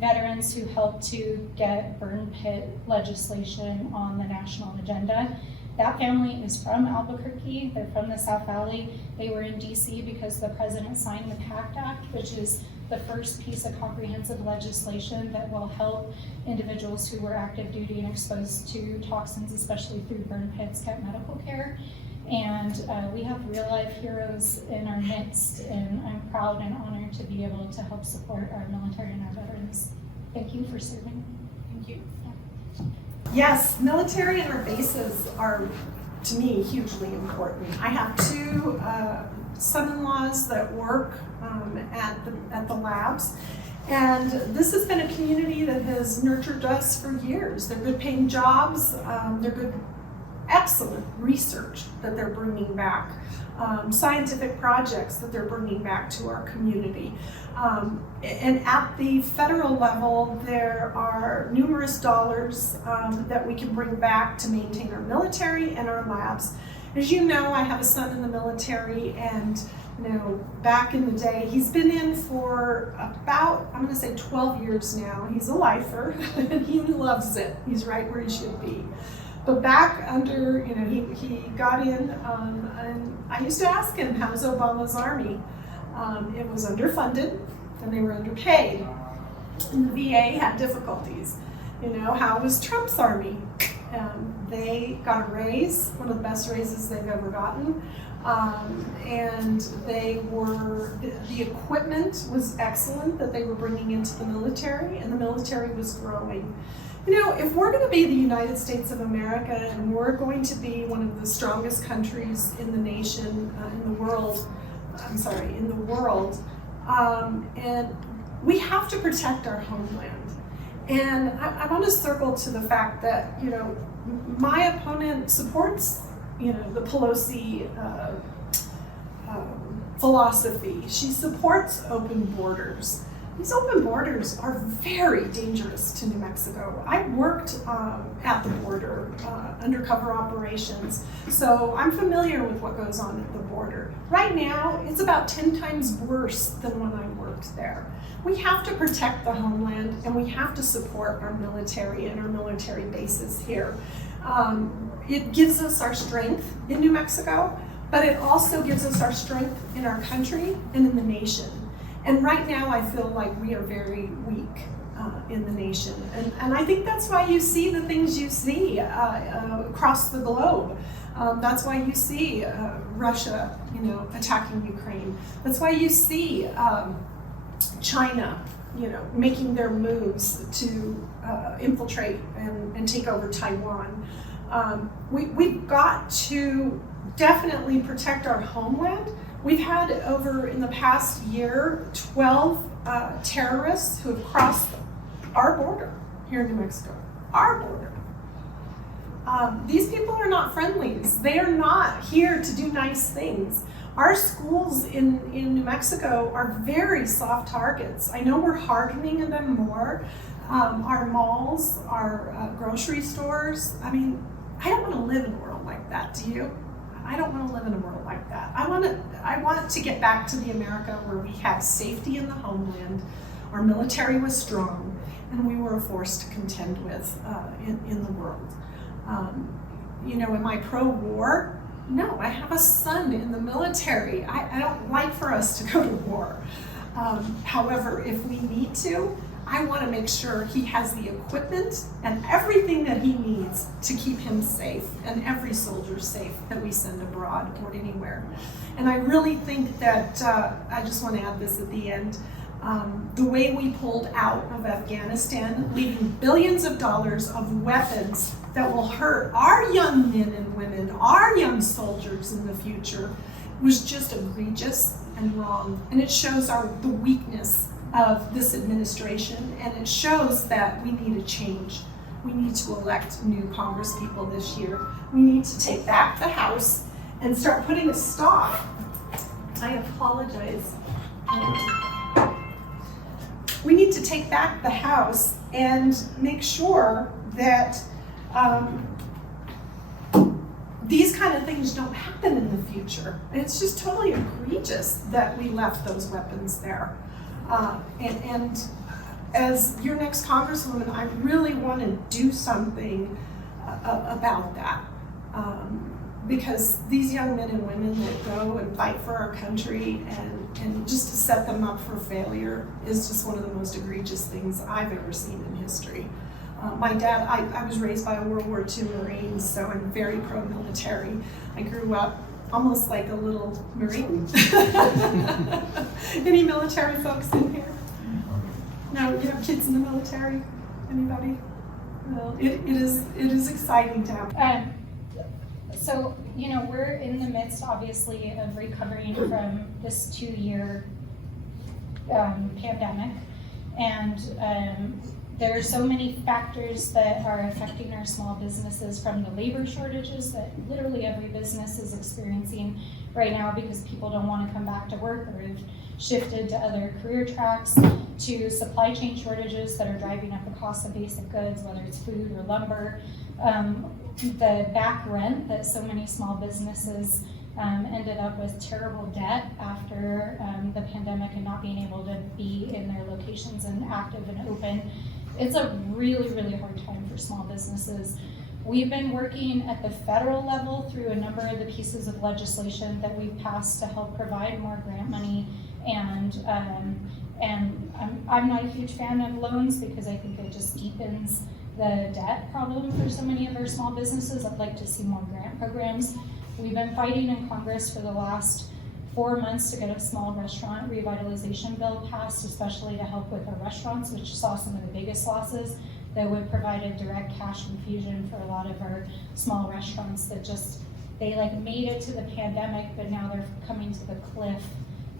veterans who helped to get burn pit legislation on the national agenda. That family is from Albuquerque. They're from the South Valley. They were in DC because the president signed the PACT Act, which is the first piece of comprehensive legislation that will help individuals who were active duty and exposed to toxins, especially through burn pits, get medical care. And we have real life heroes in our midst, and I'm proud and honored to be able to help support our military and our veterans. Thank you for serving. Thank you. Yes, military and our bases are, to me, hugely important. I have two son-in-laws that work at the labs, and this has been a community that has nurtured us for years. They're good paying jobs, they're good, excellent research that they're bringing back, scientific projects that they're bringing back to our community. And at the federal level, there are numerous dollars that we can bring back to maintain our military and our labs. As you know, I have a son in the military, and back in the day, he's been in for about, I'm gonna say 12 years now. He's a lifer, and he loves it. He's right where he should be. But back under, he got in, and I used to ask him, how's Obama's army? It was underfunded, and they were underpaid. And the VA had difficulties. How was Trump's army? They got a raise, one of the best raises they've ever gotten. And the equipment was excellent that they were bringing into the military, and the military was growing. If we're going to be the United States of America, and we're going to be one of the strongest countries in the nation, in the world, and we have to protect our homeland. And I want to circle to the fact that, my opponent supports, the Pelosi philosophy. She supports open borders. These open borders are very dangerous to New Mexico. I worked at the border, undercover operations, so I'm familiar with what goes on at the border. Right now, it's about 10 times worse than when I worked there. We have to protect the homeland, and we have to support our military and our military bases here. It gives us our strength in New Mexico, but it also gives us our strength in our country and in the nation. And right now, I feel like we are very weak in the nation. And I think that's why you see the things you see across the globe. That's why you see Russia, attacking Ukraine. That's why you see China, making their moves to infiltrate and take over Taiwan. We've got to definitely protect our homeland. We've had in the past year, 12 terrorists who have crossed our border here in New Mexico, our border. These people are not friendlies. They are not here to do nice things. Our schools in New Mexico are very soft targets. I know we're hardening them more. Our malls, our grocery stores. I don't want to live in a world like that, do you? I don't want to live in a world like that. I want to get back to the America where we had safety in the homeland, our military was strong, and we were a force to contend with in the world. Am I pro-war? No, I have a son in the military. I don't like for us to go to war. However, if we need to, I want to make sure he has the equipment and everything that he needs to keep him safe, and every soldier safe that we send abroad or anywhere. And I really think that, I just want to add this at the end, the way we pulled out of Afghanistan, leaving billions of dollars of weapons that will hurt our young men and women, our young soldiers in the future, was just egregious and wrong. And it shows the weakness of this administration, and it shows that we need a change. We need to elect new Congress people this year. We need to take back the House and start putting a stop. I apologize. We need to take back the House and make sure that these kind of things don't happen in the future. It's just totally egregious that we left those weapons there. And as your next Congresswoman, I really want to do something about that. Because these young men and women that go and fight for our country and just to set them up for failure is just one of the most egregious things I've ever seen in history. My dad, I was raised by a World War II Marine, so I'm very pro-military. I grew up almost like a little Marine. Any military folks in here? No, you have kids in the military? Anybody? No, it is exciting to have. So, you know, we're in the midst, obviously, of recovering from this 2-year pandemic. And there are so many factors that are affecting our small businesses, from the labor shortages that literally every business is experiencing right now because people don't want to come back to work or have shifted to other career tracks, to supply chain shortages that are driving up the cost of basic goods, whether it's food or lumber. The back rent that so many small businesses ended up with terrible debt after the pandemic and not being able to be in their locations and active and open. It's a really, really hard time for small businesses. We've been working at the federal level through a number of the pieces of legislation that we've passed to help provide more grant money, and I'm not a huge fan of loans because I think it just deepens the debt problem for so many of our small businesses. I'd like to see more grant programs. We've been fighting in Congress for the last 4 months to get a small restaurant revitalization bill passed, especially to help with our restaurants, which saw some of the biggest losses, that would provide a direct cash infusion for a lot of our small restaurants that just, they like made it to the pandemic, but now they're coming to the cliff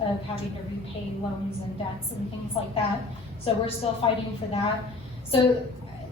of having to repay loans and debts and things like that. So we're still fighting for that. So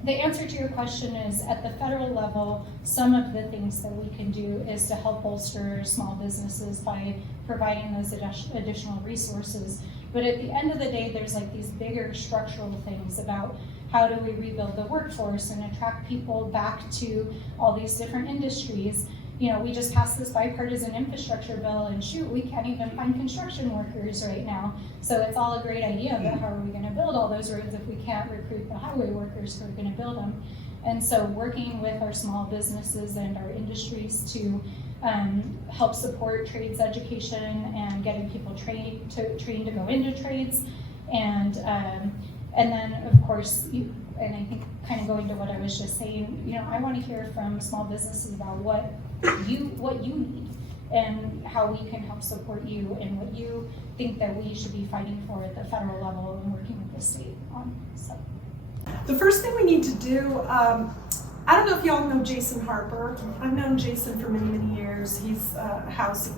the answer to your question is, at the federal level, some of the things that we can do is to help bolster small businesses by providing those additional resources. But at the end of the day, there's like these bigger structural things about how do we rebuild the workforce and attract people back to all these different industries. You know, we just passed this bipartisan infrastructure bill, and shoot, we can't even find construction workers right now. So it's all a great idea, but how are we gonna build all those roads if we can't recruit the highway workers who are gonna build them? And so working with our small businesses and our industries to help support trades education and getting people trained to go into trades. And then of course, and I think kind of going to what I was just saying, you know, I want to hear from small businesses about what you need and how we can help support you and what you think that we should be fighting for at the federal level and working with the state on. So the first thing we need to do, I don't know if y'all know Jason Harper. I've known Jason for many, many years. He's a House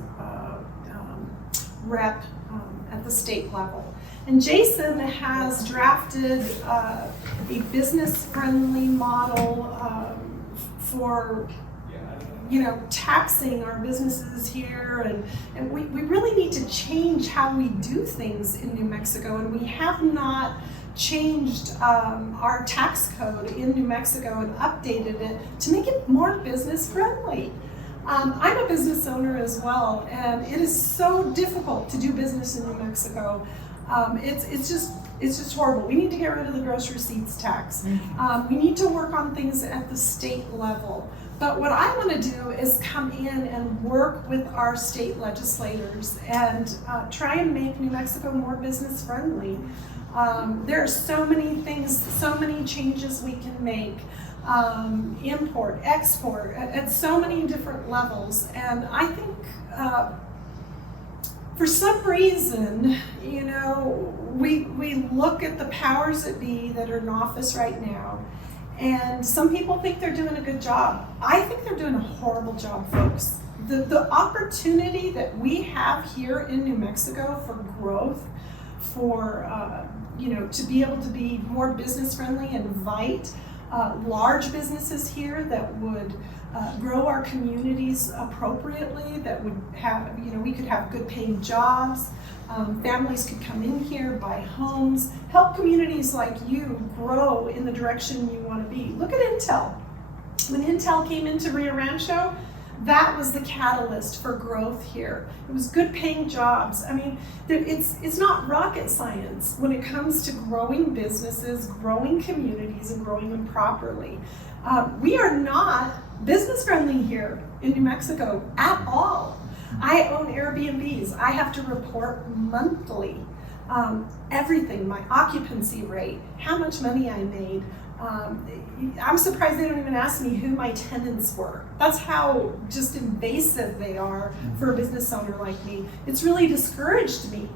rep at the state level. And Jason has drafted a business-friendly model for, you know, taxing our businesses here, and we really need to change how we do things in New Mexico, and we have not changed our tax code in New Mexico and updated it to make it more business-friendly. I'm a business owner as well, and it is so difficult to do business in New Mexico. It's just horrible. We need to get rid of the gross receipts tax. We need to work on things at the state level. But what I want to do is come in and work with our state legislators and try and make New Mexico more business friendly. There are so many things, so many changes we can make. Import, export, at so many different levels. And I think for some reason, you know, we look at the powers that be that are in office right now, and some people think they're doing a good job. I think they're doing a horrible job, folks. The opportunity that we have here in New Mexico for growth, for to be able to be more business friendly and invite large businesses here that would grow our communities appropriately, that would have, we could have good paying jobs, families could come in here, buy homes, help communities like you grow in the direction you want to be. Look at Intel. When Intel came into Rio Rancho, that was the catalyst for growth here. It was good paying jobs. I mean, it's not rocket science when it comes to growing businesses, growing communities, and growing them properly. We are not business friendly here in New Mexico at all. I own Airbnbs. I have to report monthly everything, my occupancy rate, how much money I made. I'm surprised they don't even ask me who my tenants were. That's how just invasive they are for a business owner like me. It's really discouraged me.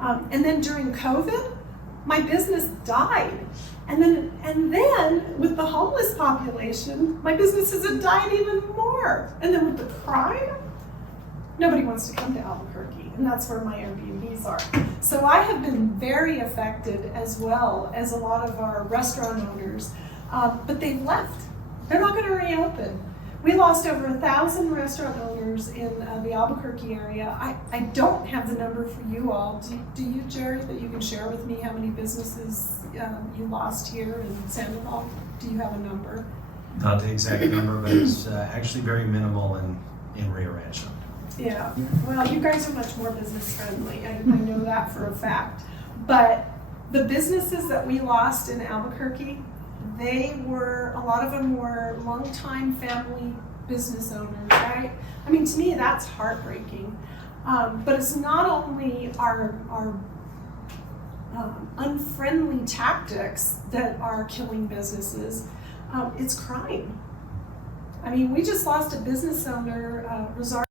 And then during COVID, my business died. And then with the homeless population, my businesses have died even more. And then with the crime, nobody wants to come to Albuquerque, and that's where my Airbnbs are. So I have been very affected as well as a lot of our restaurant owners, but they've left. They're not going to reopen. We lost over 1,000 restaurant owners in the Albuquerque area. I don't have the number for you all. Do you, Jerry, that you can share with me how many businesses you lost here in Sandoval? Do you have a number? Not the exact number, but it's actually very minimal in Rio Rancho. Yeah, well, you guys are much more business friendly. I know that for a fact. But the businesses that we lost in Albuquerque, a lot of them were longtime family business owners, right? I mean, to me, that's heartbreaking. But it's not only our unfriendly tactics that are killing businesses, it's crime. I mean, we just lost a business owner, Rosario.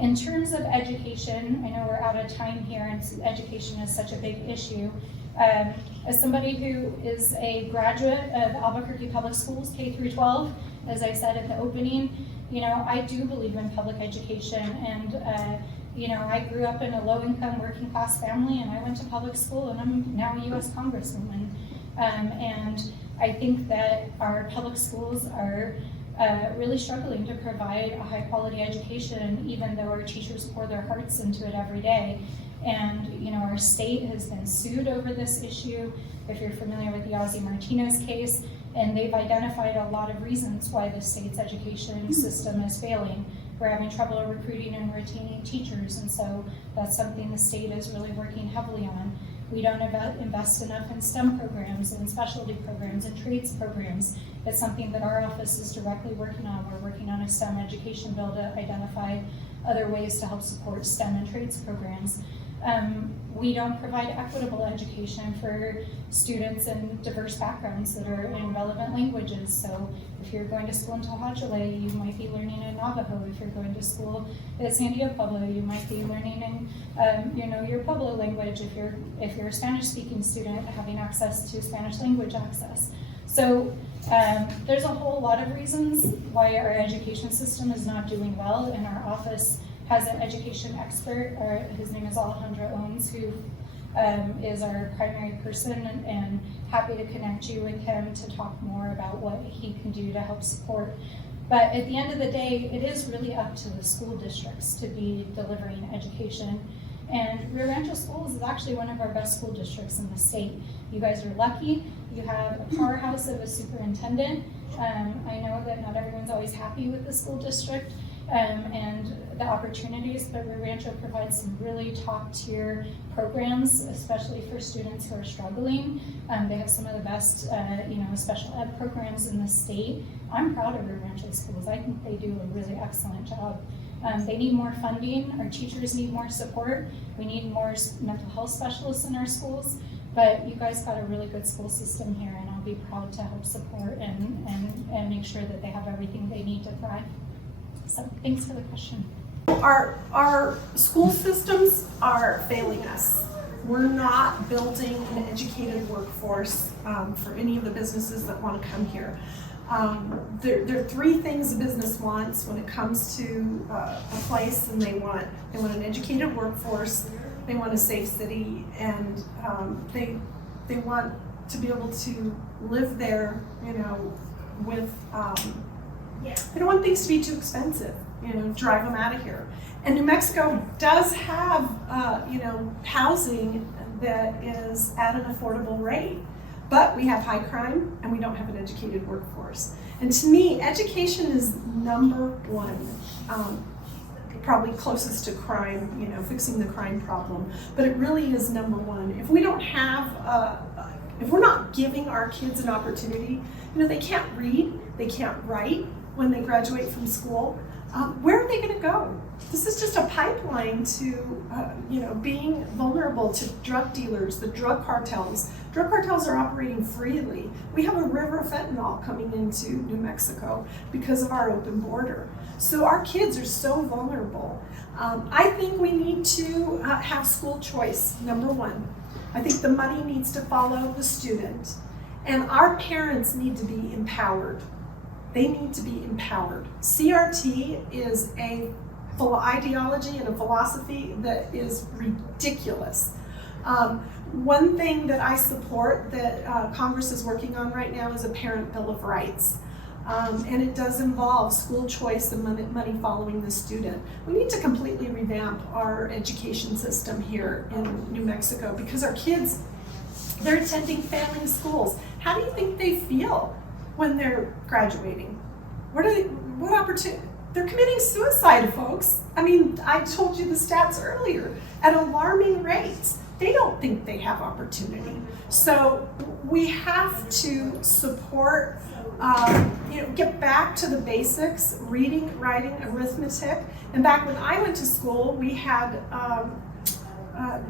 In terms of education, I know we're out of time here, and education is such a big issue. As somebody who is a graduate of Albuquerque Public Schools, K through 12, as I said in the opening, I do believe in public education, and I grew up in a low-income working class family, and I went to public school, and I'm now a U.S. Congresswoman. And I think that our public schools are really struggling to provide a high-quality education, even though our teachers pour their hearts into it every day. And our state has been sued over this issue, if you're familiar with the Ozzie Martinez case, and they've identified a lot of reasons why the state's education system is failing. We're having trouble recruiting and retaining teachers, and so that's something the state is really working heavily on. We don't invest enough in STEM programs and specialty programs and trades programs. It's something that our office is directly working on. We're working on a STEM education bill to identify other ways to help support STEM and trades programs. We don't provide equitable education for students in diverse backgrounds that are in relevant languages. So if you're going to school in Tohachale, you might be learning in Navajo. If you're going to school at San Diego Pueblo, you might be learning in your Pueblo language. If you're a Spanish-speaking student, having access to Spanish language access. So there's a whole lot of reasons why our education system is not doing well, and our office has an education expert, his name is Alejandro Owens, who is our primary person, and happy to connect you with him to talk more about what he can do to help support. But at the end of the day, it is really up to the school districts to be delivering education. And Rio Rancho Schools is actually one of our best school districts in the state. You guys are lucky. You have a powerhouse of a superintendent. I know that not everyone's always happy with the school district and the opportunities, but Rio Rancho provides some really top-tier programs, especially for students who are struggling. They have some of the best, special ed programs in the state. I'm proud of Rio Rancho Schools. I think they do a really excellent job. They need more funding. Our teachers need more support. We need more mental health specialists in our schools. But you guys got a really good school system here, and I'll be proud to help support and make sure that they have everything they need to thrive. So thanks for the question. Our school systems are failing us. We're not building an educated workforce for any of the businesses that want to come here. There are three things a business wants when it comes to a place, and they want an educated workforce, they want a safe city, and they want to be able to live there, with they don't want things to be too expensive, drive them out of here. And New Mexico does have, housing that is at an affordable rate, but we have high crime and we don't have an educated workforce. And to me, education is number one, probably closest to crime, fixing the crime problem, but it really is number one. If we don't have, if we're not giving our kids an opportunity, they can't read, they can't write when they graduate from school, where are they going to go? This is just a pipeline to, being vulnerable to drug dealers, the drug cartels. Drug cartels are operating freely. We have a river of fentanyl coming into New Mexico because of our open border. So our kids are so vulnerable. I think we need to have school choice, number one. I think the money needs to follow the student. And our parents need to be empowered. They need to be empowered. CRT is a ideology and a philosophy that is ridiculous. One thing that I support that Congress is working on right now is a Parent Bill of Rights. And it does involve school choice and money following the student. We need to completely revamp our education system here in New Mexico because our kids, they're attending failing schools. How do you think they feel when they're graduating? What opportunity? They're committing suicide, folks. I mean, I told you the stats earlier, at alarming rates. They don't think they have opportunity. So we have to support, get back to the basics, reading, writing, arithmetic. And back when I went to school, we had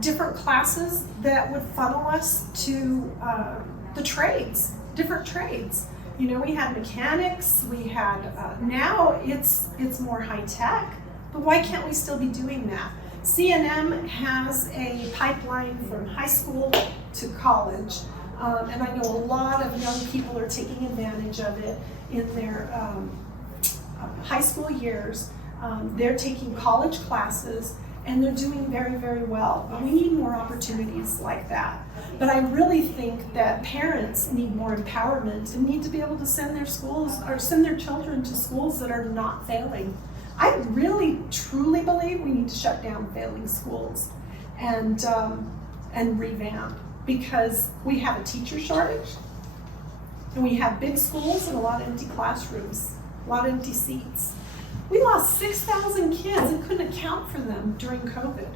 different classes that would funnel us to the trades, different trades. We had mechanics, we had, now it's more high tech. But why can't we still be doing that? C&M has a pipeline from high school to college, and I know a lot of young people are taking advantage of it in their high school years. They're taking college classes, and they're doing very, very well. But we need more opportunities like that. But I really think that parents need more empowerment and need to be able to send their children to schools that are not failing. I really, truly believe we need to shut down failing schools and revamp, because we have a teacher shortage, and we have big schools and a lot of empty classrooms, a lot of empty seats. We lost 6,000 kids and couldn't account for them during COVID.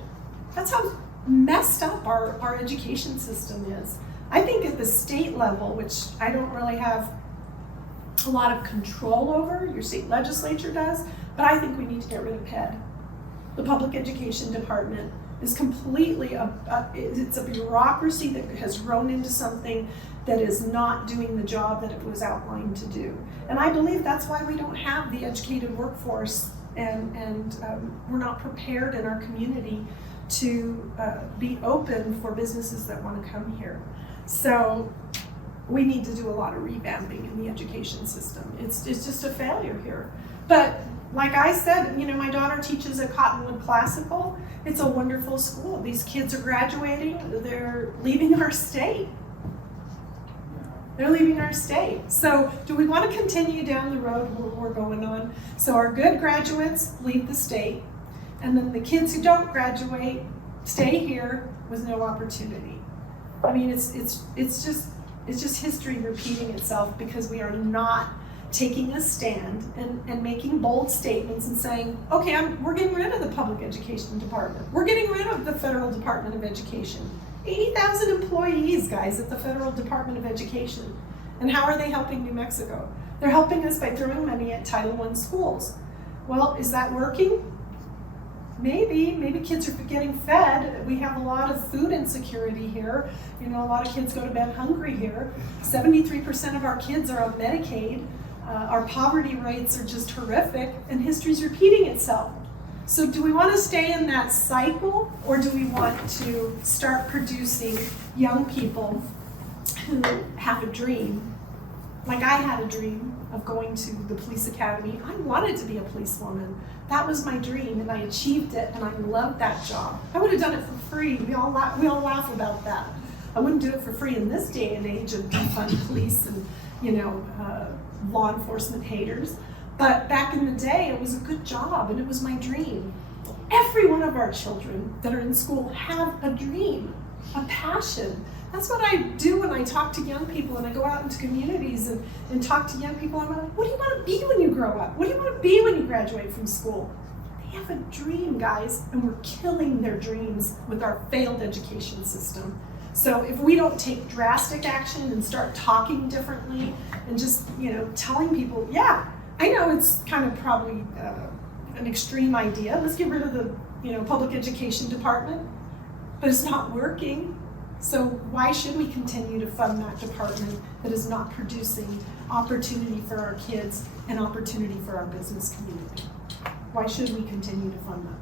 That's how messed up our education system is. I think at the state level, which I don't really have a lot of control over, your state legislature does, but I think we need to get rid of PED. The Public Education Department is completely, it's a bureaucracy that has grown into something that is not doing the job that it was outlined to do. And I believe that's why we don't have the educated workforce, and we're not prepared in our community to be open for businesses that want to come here. So we need to do a lot of revamping in the education system. It's just a failure here. But like I said, you know, my daughter teaches at Cottonwood Classical. It's a wonderful school. These kids are graduating. They're leaving our state. They're leaving our state. So do we want to continue down the road we're going on? So our good graduates leave the state, and then the kids who don't graduate stay here with no opportunity. I mean, it's just history repeating itself, because we are not taking a stand and making bold statements and saying, okay, we're getting rid of the Public Education Department. We're getting rid of the Federal Department of Education. 80,000 employees, guys, at the Federal Department of Education. And how are they helping New Mexico? They're helping us by throwing money at Title I schools. Well, is that working? Maybe kids are getting fed. We have a lot of food insecurity here. You know, a lot of kids go to bed hungry here. 73% of our kids are on Medicaid. Our poverty rates are just horrific, and history's repeating itself. So do we want to stay in that cycle, or do we want to start producing young people who have a dream? Like I had a dream of going to the police academy. I wanted to be a policewoman. That was my dream, and I achieved it, and I loved that job. I would have done it for free. We all laugh about that. I wouldn't do it for free in this day and age of defund police and, you know, law enforcement haters. But back in the day, it was a good job, and it was my dream. Every one of our children that are in school have a dream, a passion. That's what I do when I talk to young people, and I go out into communities and talk to young people. I'm like, what do you want to be when you grow up? What do you want to be when you graduate from school? They have a dream, guys, and we're killing their dreams with our failed education system. So if we don't take drastic action and start talking differently and just, you know, telling people, yeah, I know it's kind of probably an extreme idea. Let's get rid of the, you know, Public Education Department, but it's not working. So why should we continue to fund that department that is not producing opportunity for our kids and opportunity for our business community? Why should we continue to fund that?